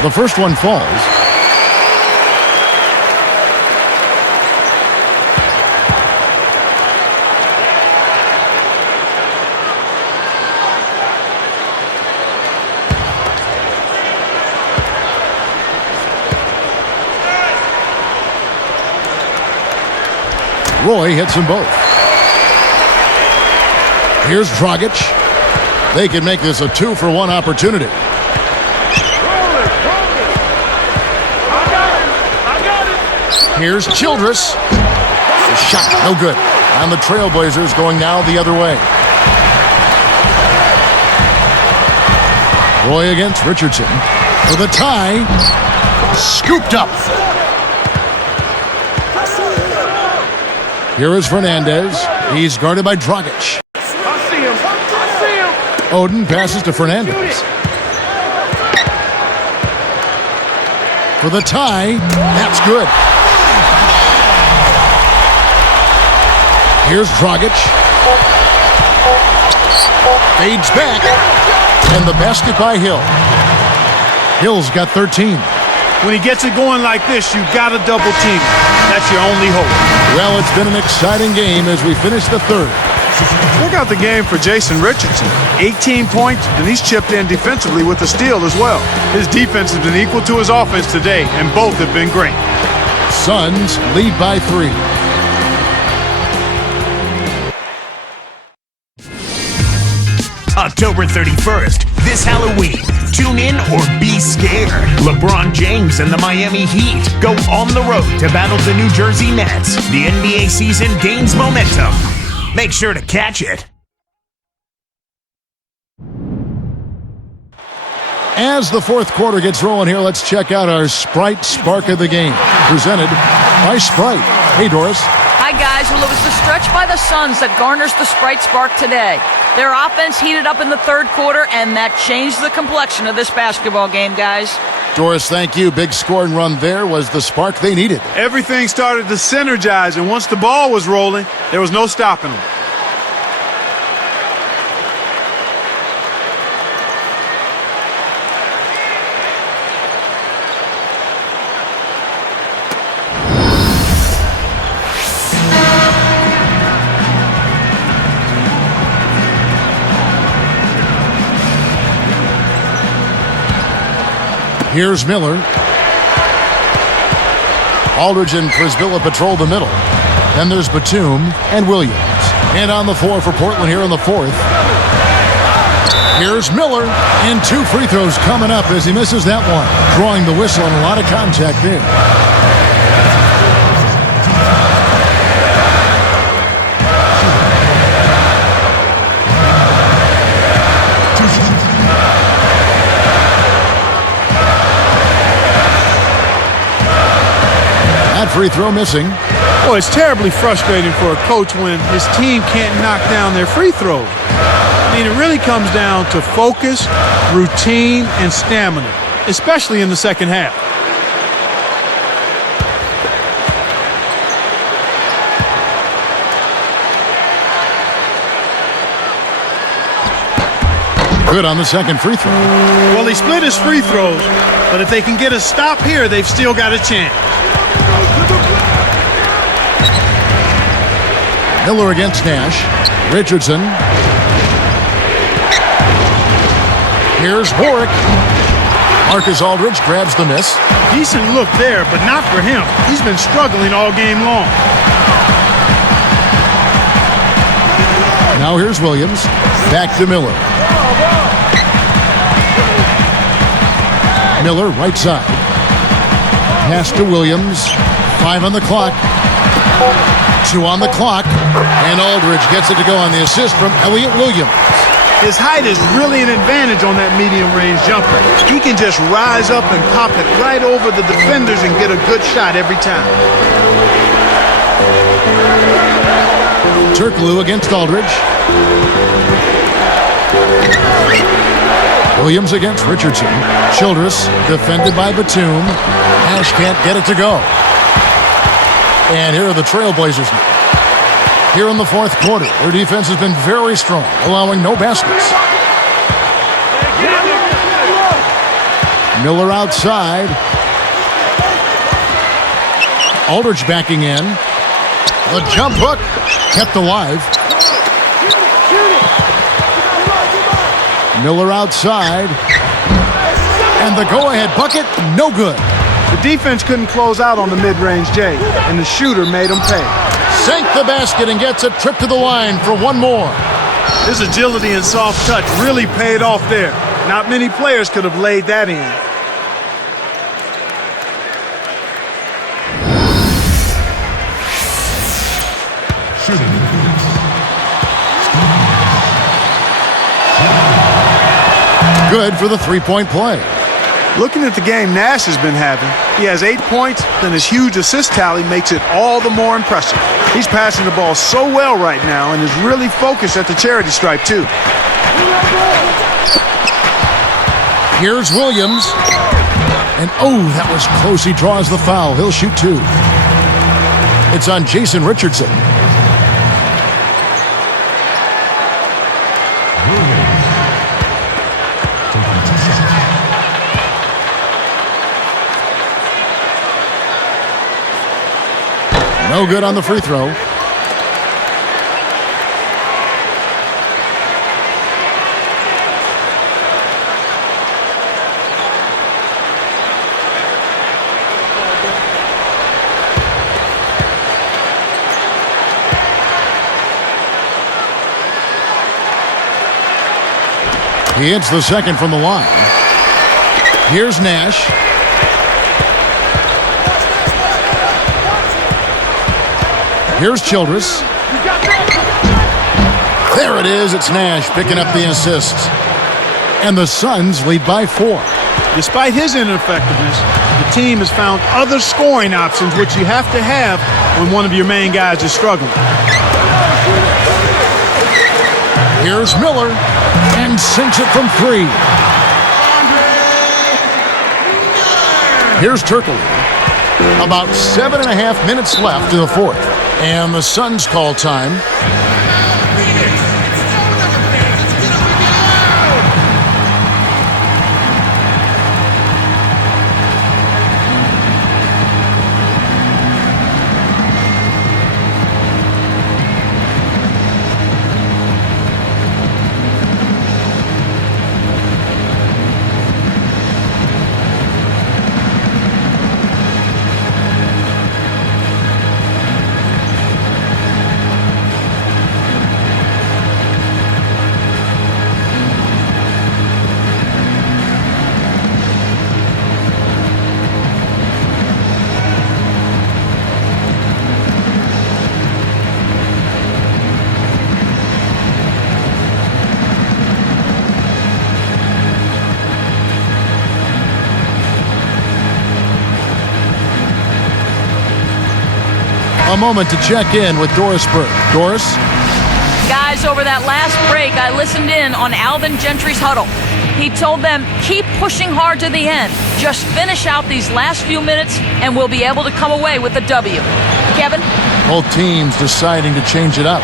The first one falls. Roy hits them both. Here's Dragic. They can make this a 2-for-1 opportunity. Here's Childress. The shot, no good. And the Trailblazers going now the other way. Roy against Richardson. For the tie. Scooped up. Here is Fernandez. He's guarded by Dragic. Oden passes to Fernandez. For the tie. That's good. Here's Dragic. Fades back. And the basket by Hill. Hill's got 13. When he gets it going like this, you've got to double team. That's your only hope. Well, it's been an exciting game as we finish the third. Check out the game for Jason Richardson. 18 points, and he's chipped in defensively with a steal as well. His defense has been equal to his offense today, and both have been great. Suns lead by 3. October 31st, this Halloween. Tune in or be scared. LeBron James and the Miami Heat go on the road to battle the New Jersey Nets. The NBA season gains momentum. Make sure to catch it. As the fourth quarter gets rolling here, let's check out our Sprite Spark of the Game, presented by Sprite. Hey, Doris. Hi, guys. Well, it was the stretch by the Suns that garners the Sprite Spark today. Their offense heated up in the third quarter, and that changed the complexion of this basketball game, guys. Doris, thank you. Big scoring run there was the spark they needed. Everything started to synergize, and once the ball was rolling, there was no stopping them. Here's Miller. Aldridge and Prisbilla patrol the middle. Then there's Batum and Williams. And on the floor for Portland here in the fourth. Here's Miller, and 2 free throws coming up as he misses that one. Drawing the whistle and a lot of contact there. That free throw missing. Well, it's terribly frustrating for a coach when his team can't knock down their free throws. I mean, it really comes down to focus, routine, and stamina, especially in the second half. Good on the second free throw. Well, he split his free throws, but if they can get a stop here, they've still got a chance. Miller against Nash. Richardson. Here's Warwick. Marcus Aldridge grabs the miss. Decent look there, but not for him. He's been struggling all game long. Now here's Williams. Back to Miller. Miller, right side. Pass to Williams. 5 on the clock. 2 on the clock. And Aldridge gets it to go on the assist from Elliott Williams. His height is really an advantage on that medium-range jumper. He can just rise up and pop it right over the defenders and get a good shot every time. Turkoglu against Aldridge. Williams against Richardson. Childress defended by Batum. Nash can't get it to go. And here are the Trailblazers now. Here in the fourth quarter, their defense has been very strong, allowing no baskets. Miller outside. Aldridge backing in. The jump hook kept alive. Miller outside. And the go-ahead bucket, no good. The defense couldn't close out on the mid-range J, and the shooter made them pay. Sank the basket and gets a trip to the line for one more. His agility and soft touch really paid off there. Not many players could have laid that in. Good for the three-point play. Looking at the game Nash has been having, he has 8 points, and his huge assist tally makes it all the more impressive. He's passing the ball so well right now and is really focused at the charity stripe, too. Here's Williams. And oh, that was close. He draws the foul. He'll shoot 2. It's on Jason Richardson. No good on the free throw. He hits the second from the line. Here's Nash. Here's Childress. There it is. It's Nash picking up the assist. And the Suns lead by 4. Despite his ineffectiveness, the team has found other scoring options, which you have to have when one of your main guys is struggling. Here's Miller, and sinks it from 3. Here's Turkoglu. About 7.5 minutes left in the fourth. And the Suns call time. A moment to check in with Doris Burke. Doris? Guys, over that last break, I listened in on Alvin Gentry's huddle. He told them, keep pushing hard to the end. Just finish out these last few minutes, and we'll be able to come away with the W. Kevin? Both teams deciding to change it up.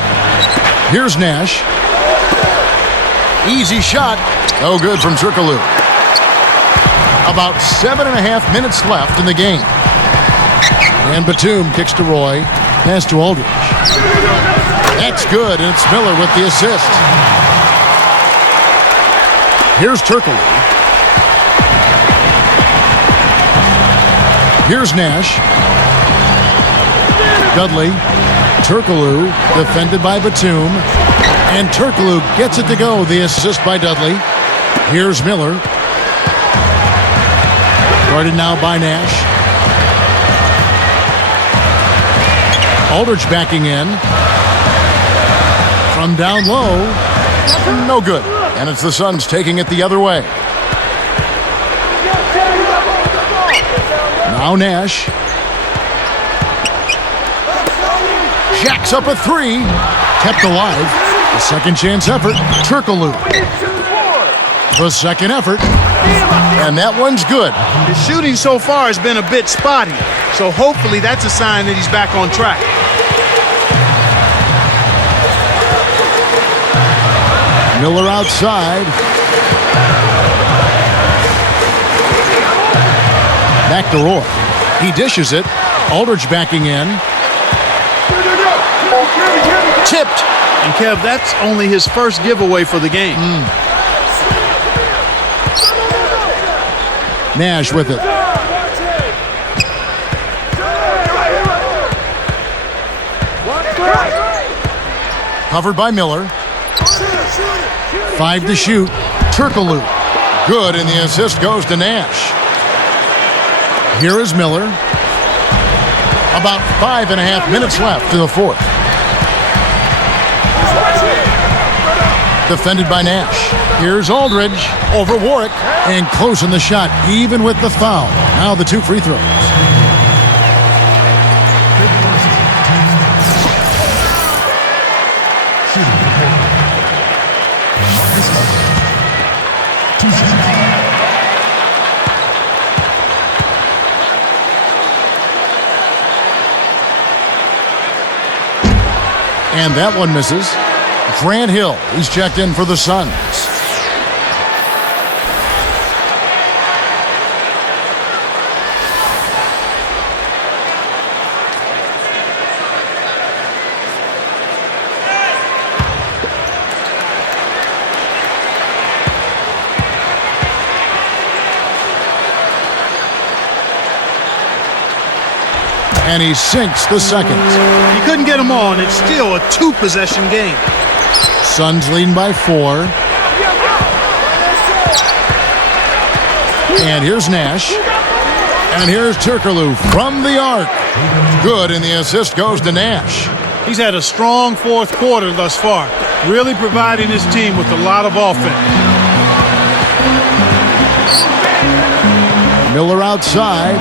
Here's Nash. Easy shot. No good from Turkoglu. About 7.5 minutes left in the game. And Batum kicks to Roy. Pass to Aldridge. That's good, and it's Miller with the assist. Here's Turkoglu. Here's Nash. Dudley. Turkoglu defended by Batum. And Turkoglu gets it to go. The assist by Dudley. Here's Miller. Guarded now by Nash. Aldridge backing in. From down low. No good. And it's the Suns taking it the other way. Now Nash. Jacks up a three. Kept alive. The second chance effort. Turkoglu. The second effort. And that one's good. His shooting so far has been a bit spotty, so hopefully that's a sign that he's back on track. Miller outside. Back to Roy. He dishes it. Aldridge backing in. Tipped. And Kev, that's only his first giveaway for the game. Nash with it. Covered by Miller. 5 to shoot. Turkoglu. Good, and the assist goes to Nash. Here is Miller. About 5.5 minutes left to the fourth. Defended by Nash. Here's Aldridge over Warwick and closing the shot even with the foul. Now the 2 free throws. And that one misses. Grant Hill, he's checked in for the Suns. And he sinks the second. He couldn't get them all, and it's still a 2-possession game. Suns leading by 4. And here's Nash. And here's Turkoglu from the arc. Good, and the assist goes to Nash. He's had a strong fourth quarter thus far, really providing his team with a lot of offense. Miller outside.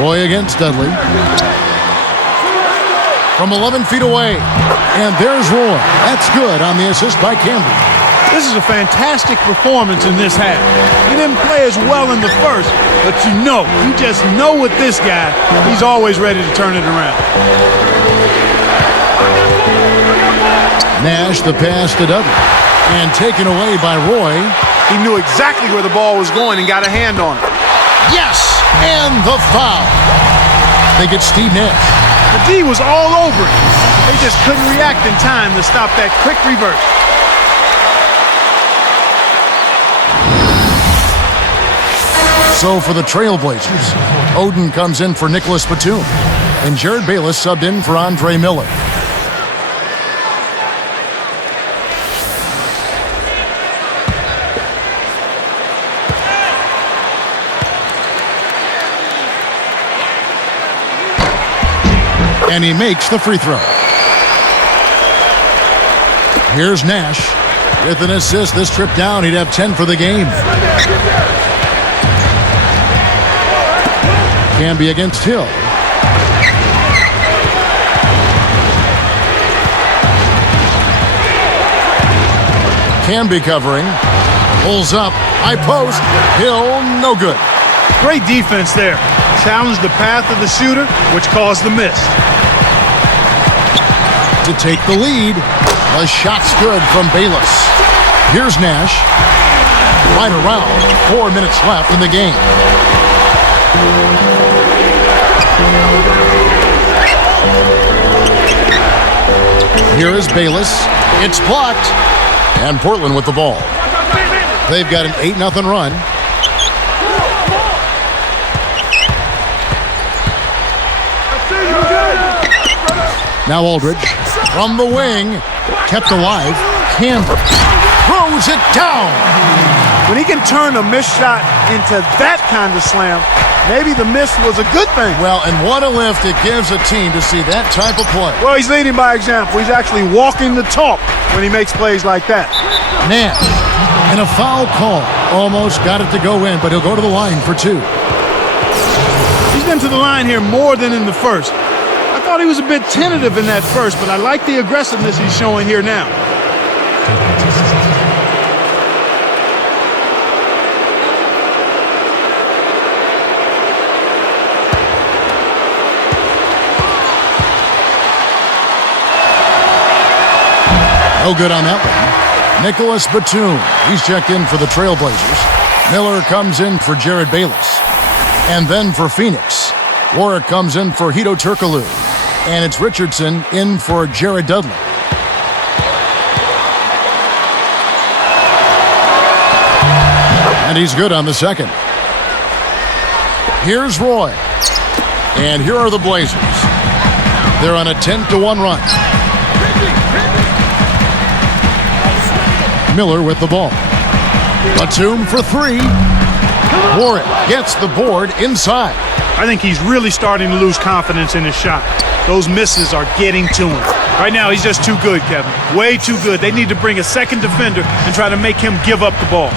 Roy against Dudley. From 11 feet away. And there's Roy. That's good on the assist by Campbell. This is a fantastic performance in this half. He didn't play as well in the first, but you just know with this guy, he's always ready to turn it around. Nash the pass to Dudley. And taken away by Roy. He knew exactly where the ball was going and got a hand on it. Yes! And the foul. They get Steve Nash. The D was all over it. They just couldn't react in time to stop that quick reverse. So for the Trailblazers, Oden comes in for Nicholas Batum, and Jared Bayless subbed in for Andre Miller. And he makes the free throw. Here's Nash. With an assist this trip down, he'd have 10 for the game. Can be against Hill. Can be covering. Pulls up. High post. Hill, no good. Great defense there. Challenged the path of the shooter, which caused the miss. To take the lead. The shot's good from Bayless. Here's Nash. Right around. 4 minutes left in the game. Here is Bayless. It's blocked. And Portland with the ball. They've got an 8-0 run. Now Aldridge from the wing, kept alive. Campbell throws it down. When he can turn a missed shot into that kind of slam, maybe the miss was a good thing. Well, and what a lift it gives a team to see that type of play. Well, he's leading by example. He's actually walking the talk when he makes plays like that. Nash, and a foul call. Almost got it to go in, but he'll go to the line for 2. He's been to the line here more than in the first. I thought he was a bit tentative in that first, but I like the aggressiveness he's showing here now. No good on that one. Nicholas Batum. He's checked in for the Trailblazers. Miller comes in for Jared Bayless. And then for Phoenix, Warwick comes in for Hito Turkoglu. And it's Richardson in for Jared Dudley. And he's good on the second. Here's Roy. And here are the Blazers. They're on a 10-1 run. Miller with the ball. Batum for 3. Warren gets the board inside. I think he's really starting to lose confidence in his shot. Those misses are getting to him. Right now, he's just too good, Kevin. Way too good. They need to bring a second defender and try to make him give up the ball.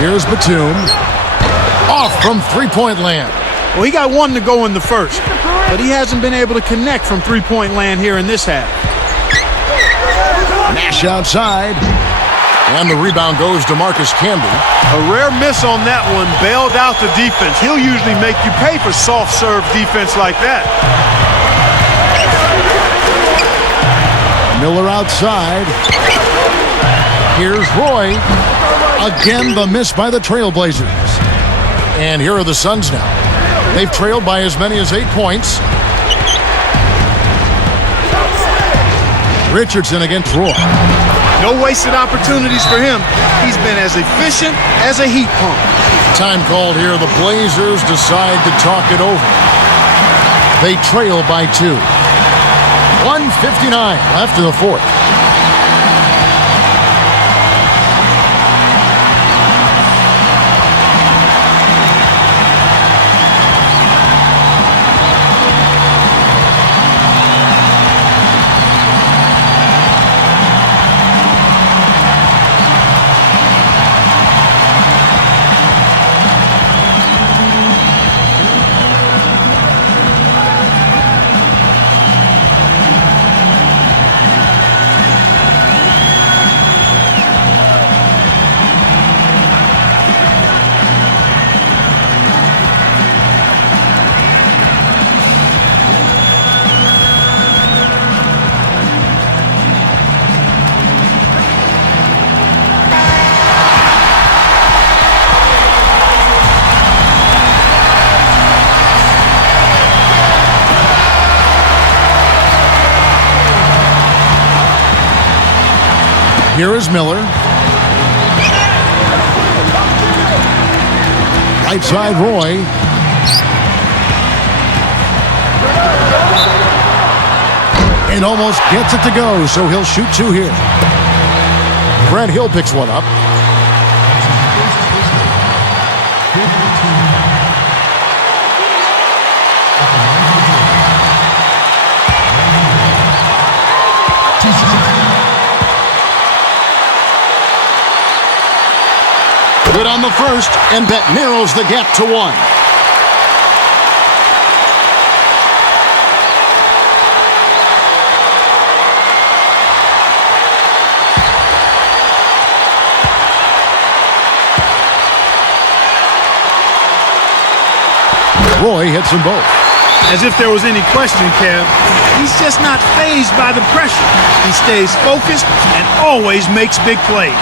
Here's Batum. Off from three-point land. Well, he got 1 to go in the first, but he hasn't been able to connect from three-point land here in this half. Nash outside. And the rebound goes to Marcus Camby. A rare miss on that one bailed out the defense. He'll usually make you pay for soft serve defense like that. Miller outside. Here's Roy. Again, the miss by the Trailblazers. And here are the Suns now. They've trailed by as many as 8 points. Richardson against Roy. No wasted opportunities for him. He's been as efficient as a heat pump. Time called here. The Blazers decide to talk it over. They trail by 2. 1:59 left in the fourth. Here is Miller. Right side, Roy. And almost gets it to go, so he'll shoot 2 here. Grant Hill picks one up. Good on the first, and that narrows the gap to 1. Roy hits them both. As if there was any question, Kev. He's just not fazed by the pressure. He stays focused and always makes big plays.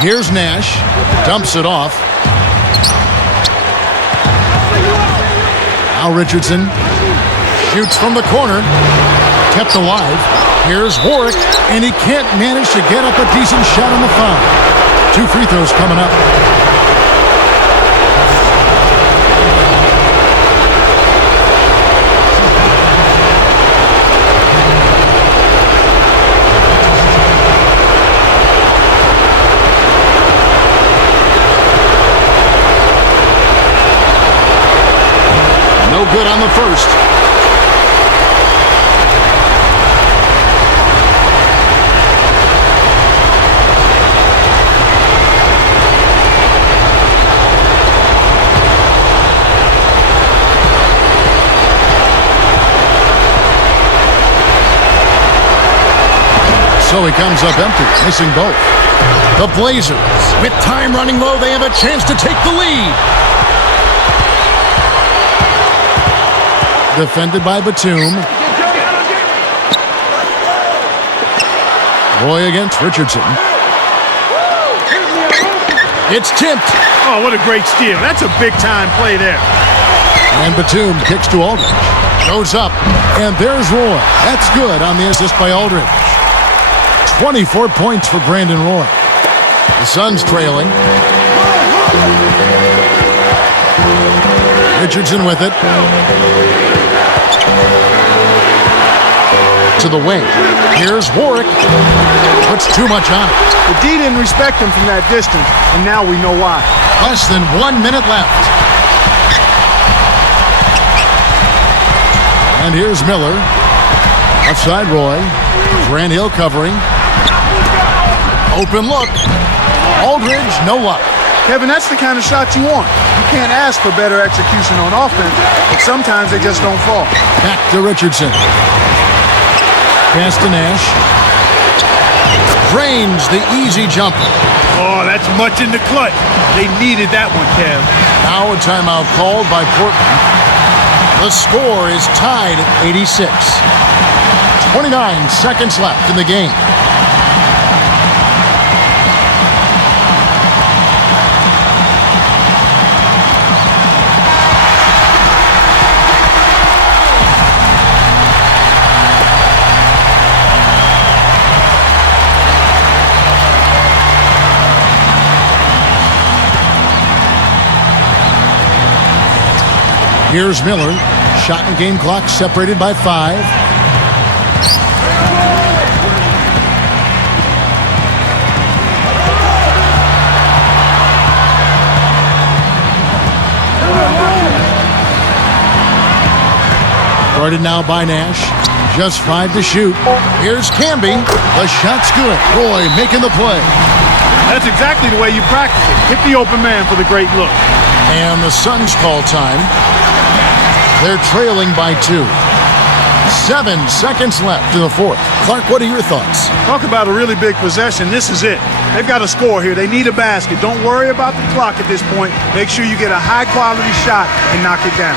Here's Nash, dumps it off. Now Richardson shoots from the corner, kept alive. Here's Warwick, and he can't manage to get up a decent shot on the foul. 2 free throws coming up. Good on the first. So he comes up empty, missing both. The Blazers, with time running low, they have a chance to take the lead. Defended by Batum. Roy against Richardson. It's tipped. Oh, what a great steal. That's a big-time play there. And Batum kicks to Aldridge. Goes up, and there's Roy. That's good on the assist by Aldridge. 24 points for Brandon Roy. The Suns trailing. Richardson with it. To the wing. Here's Warwick. Puts too much on it. The D didn't respect him from that distance, and now we know why. Less than 1 minute left. And here's Miller. Outside Roy. Grant Hill covering. Open look. Aldridge, no luck. Kevin, that's the kind of shot you want. You can't ask for better execution on offense, but sometimes they just don't fall. Back to Richardson. Pass to Nash. Drains the easy jumper. Oh, that's much in the clutch. They needed that one, Kev. Now a timeout called by Portland. The score is tied at 86. 29 seconds left in the game. Here's Miller. Shot and game clock separated by 5. Guarded now by Nash. Just 5 to shoot. Here's Camby. The shot's good. Roy making the play. That's exactly the way you practice it. Hit the open man for the great look. And the Suns call time. They're trailing by 2. 7 seconds left in the fourth. Clark, what are your thoughts? Talk about a really big possession. This is it. They've got to score here. They need a basket. Don't worry about the clock at this point. Make sure you get a high-quality shot and knock it down.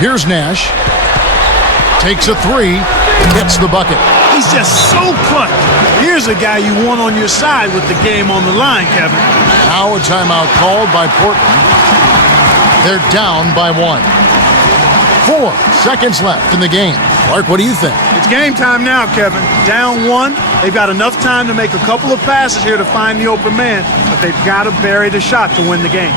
Here's Nash. Takes a three. Gets the bucket. He's just so clutch. Here's a guy you want on your side with the game on the line, Kevin. Now a timeout called by Portland. They're down by 1. 4 seconds left in the game. Clark, what do you think? It's game time now, Kevin. Down 1. They've got enough time to make a couple of passes here to find the open man, but they've got to bury the shot to win the game.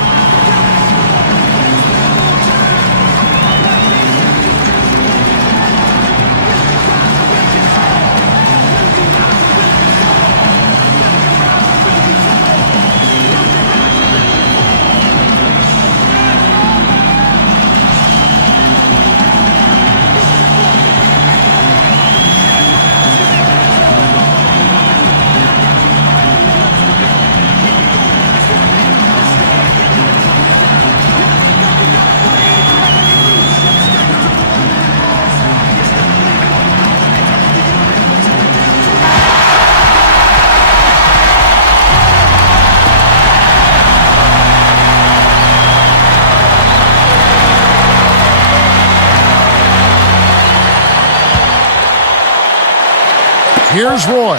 Here's Roy.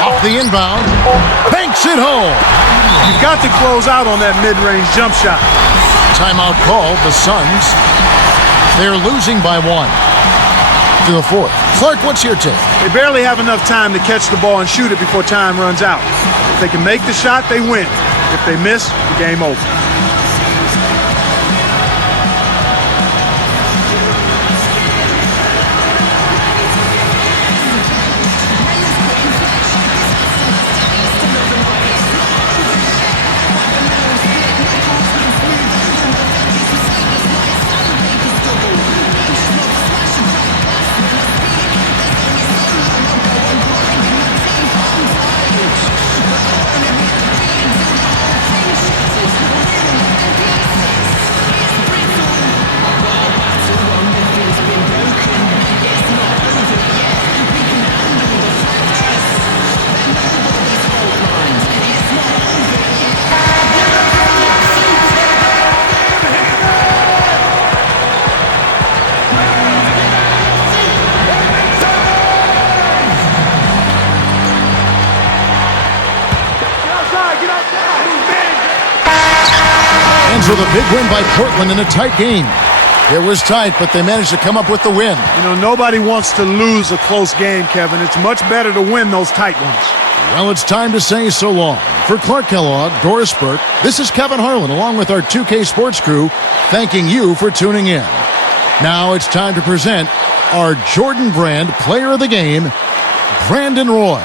Off the inbound. Banks it home. You've got to close out on that mid-range jump shot. Timeout called. The Suns. They're losing by 1 to the fourth. Clark, what's your take? They barely have enough time to catch the ball and shoot it before time runs out. If they can make the shot, they win. If they miss, the game over. With a big win by Portland in a tight game. It was tight, but they managed to come up with the win. You know, nobody wants to lose a close game, Kevin. It's much better to win those tight ones. Well, it's time to say so long. For Clark Kellogg, Doris Burke, this is Kevin Harlan along with our 2K Sports crew, thanking you for tuning in. Now it's time to present our Jordan Brand Player of the Game, Brandon Roy.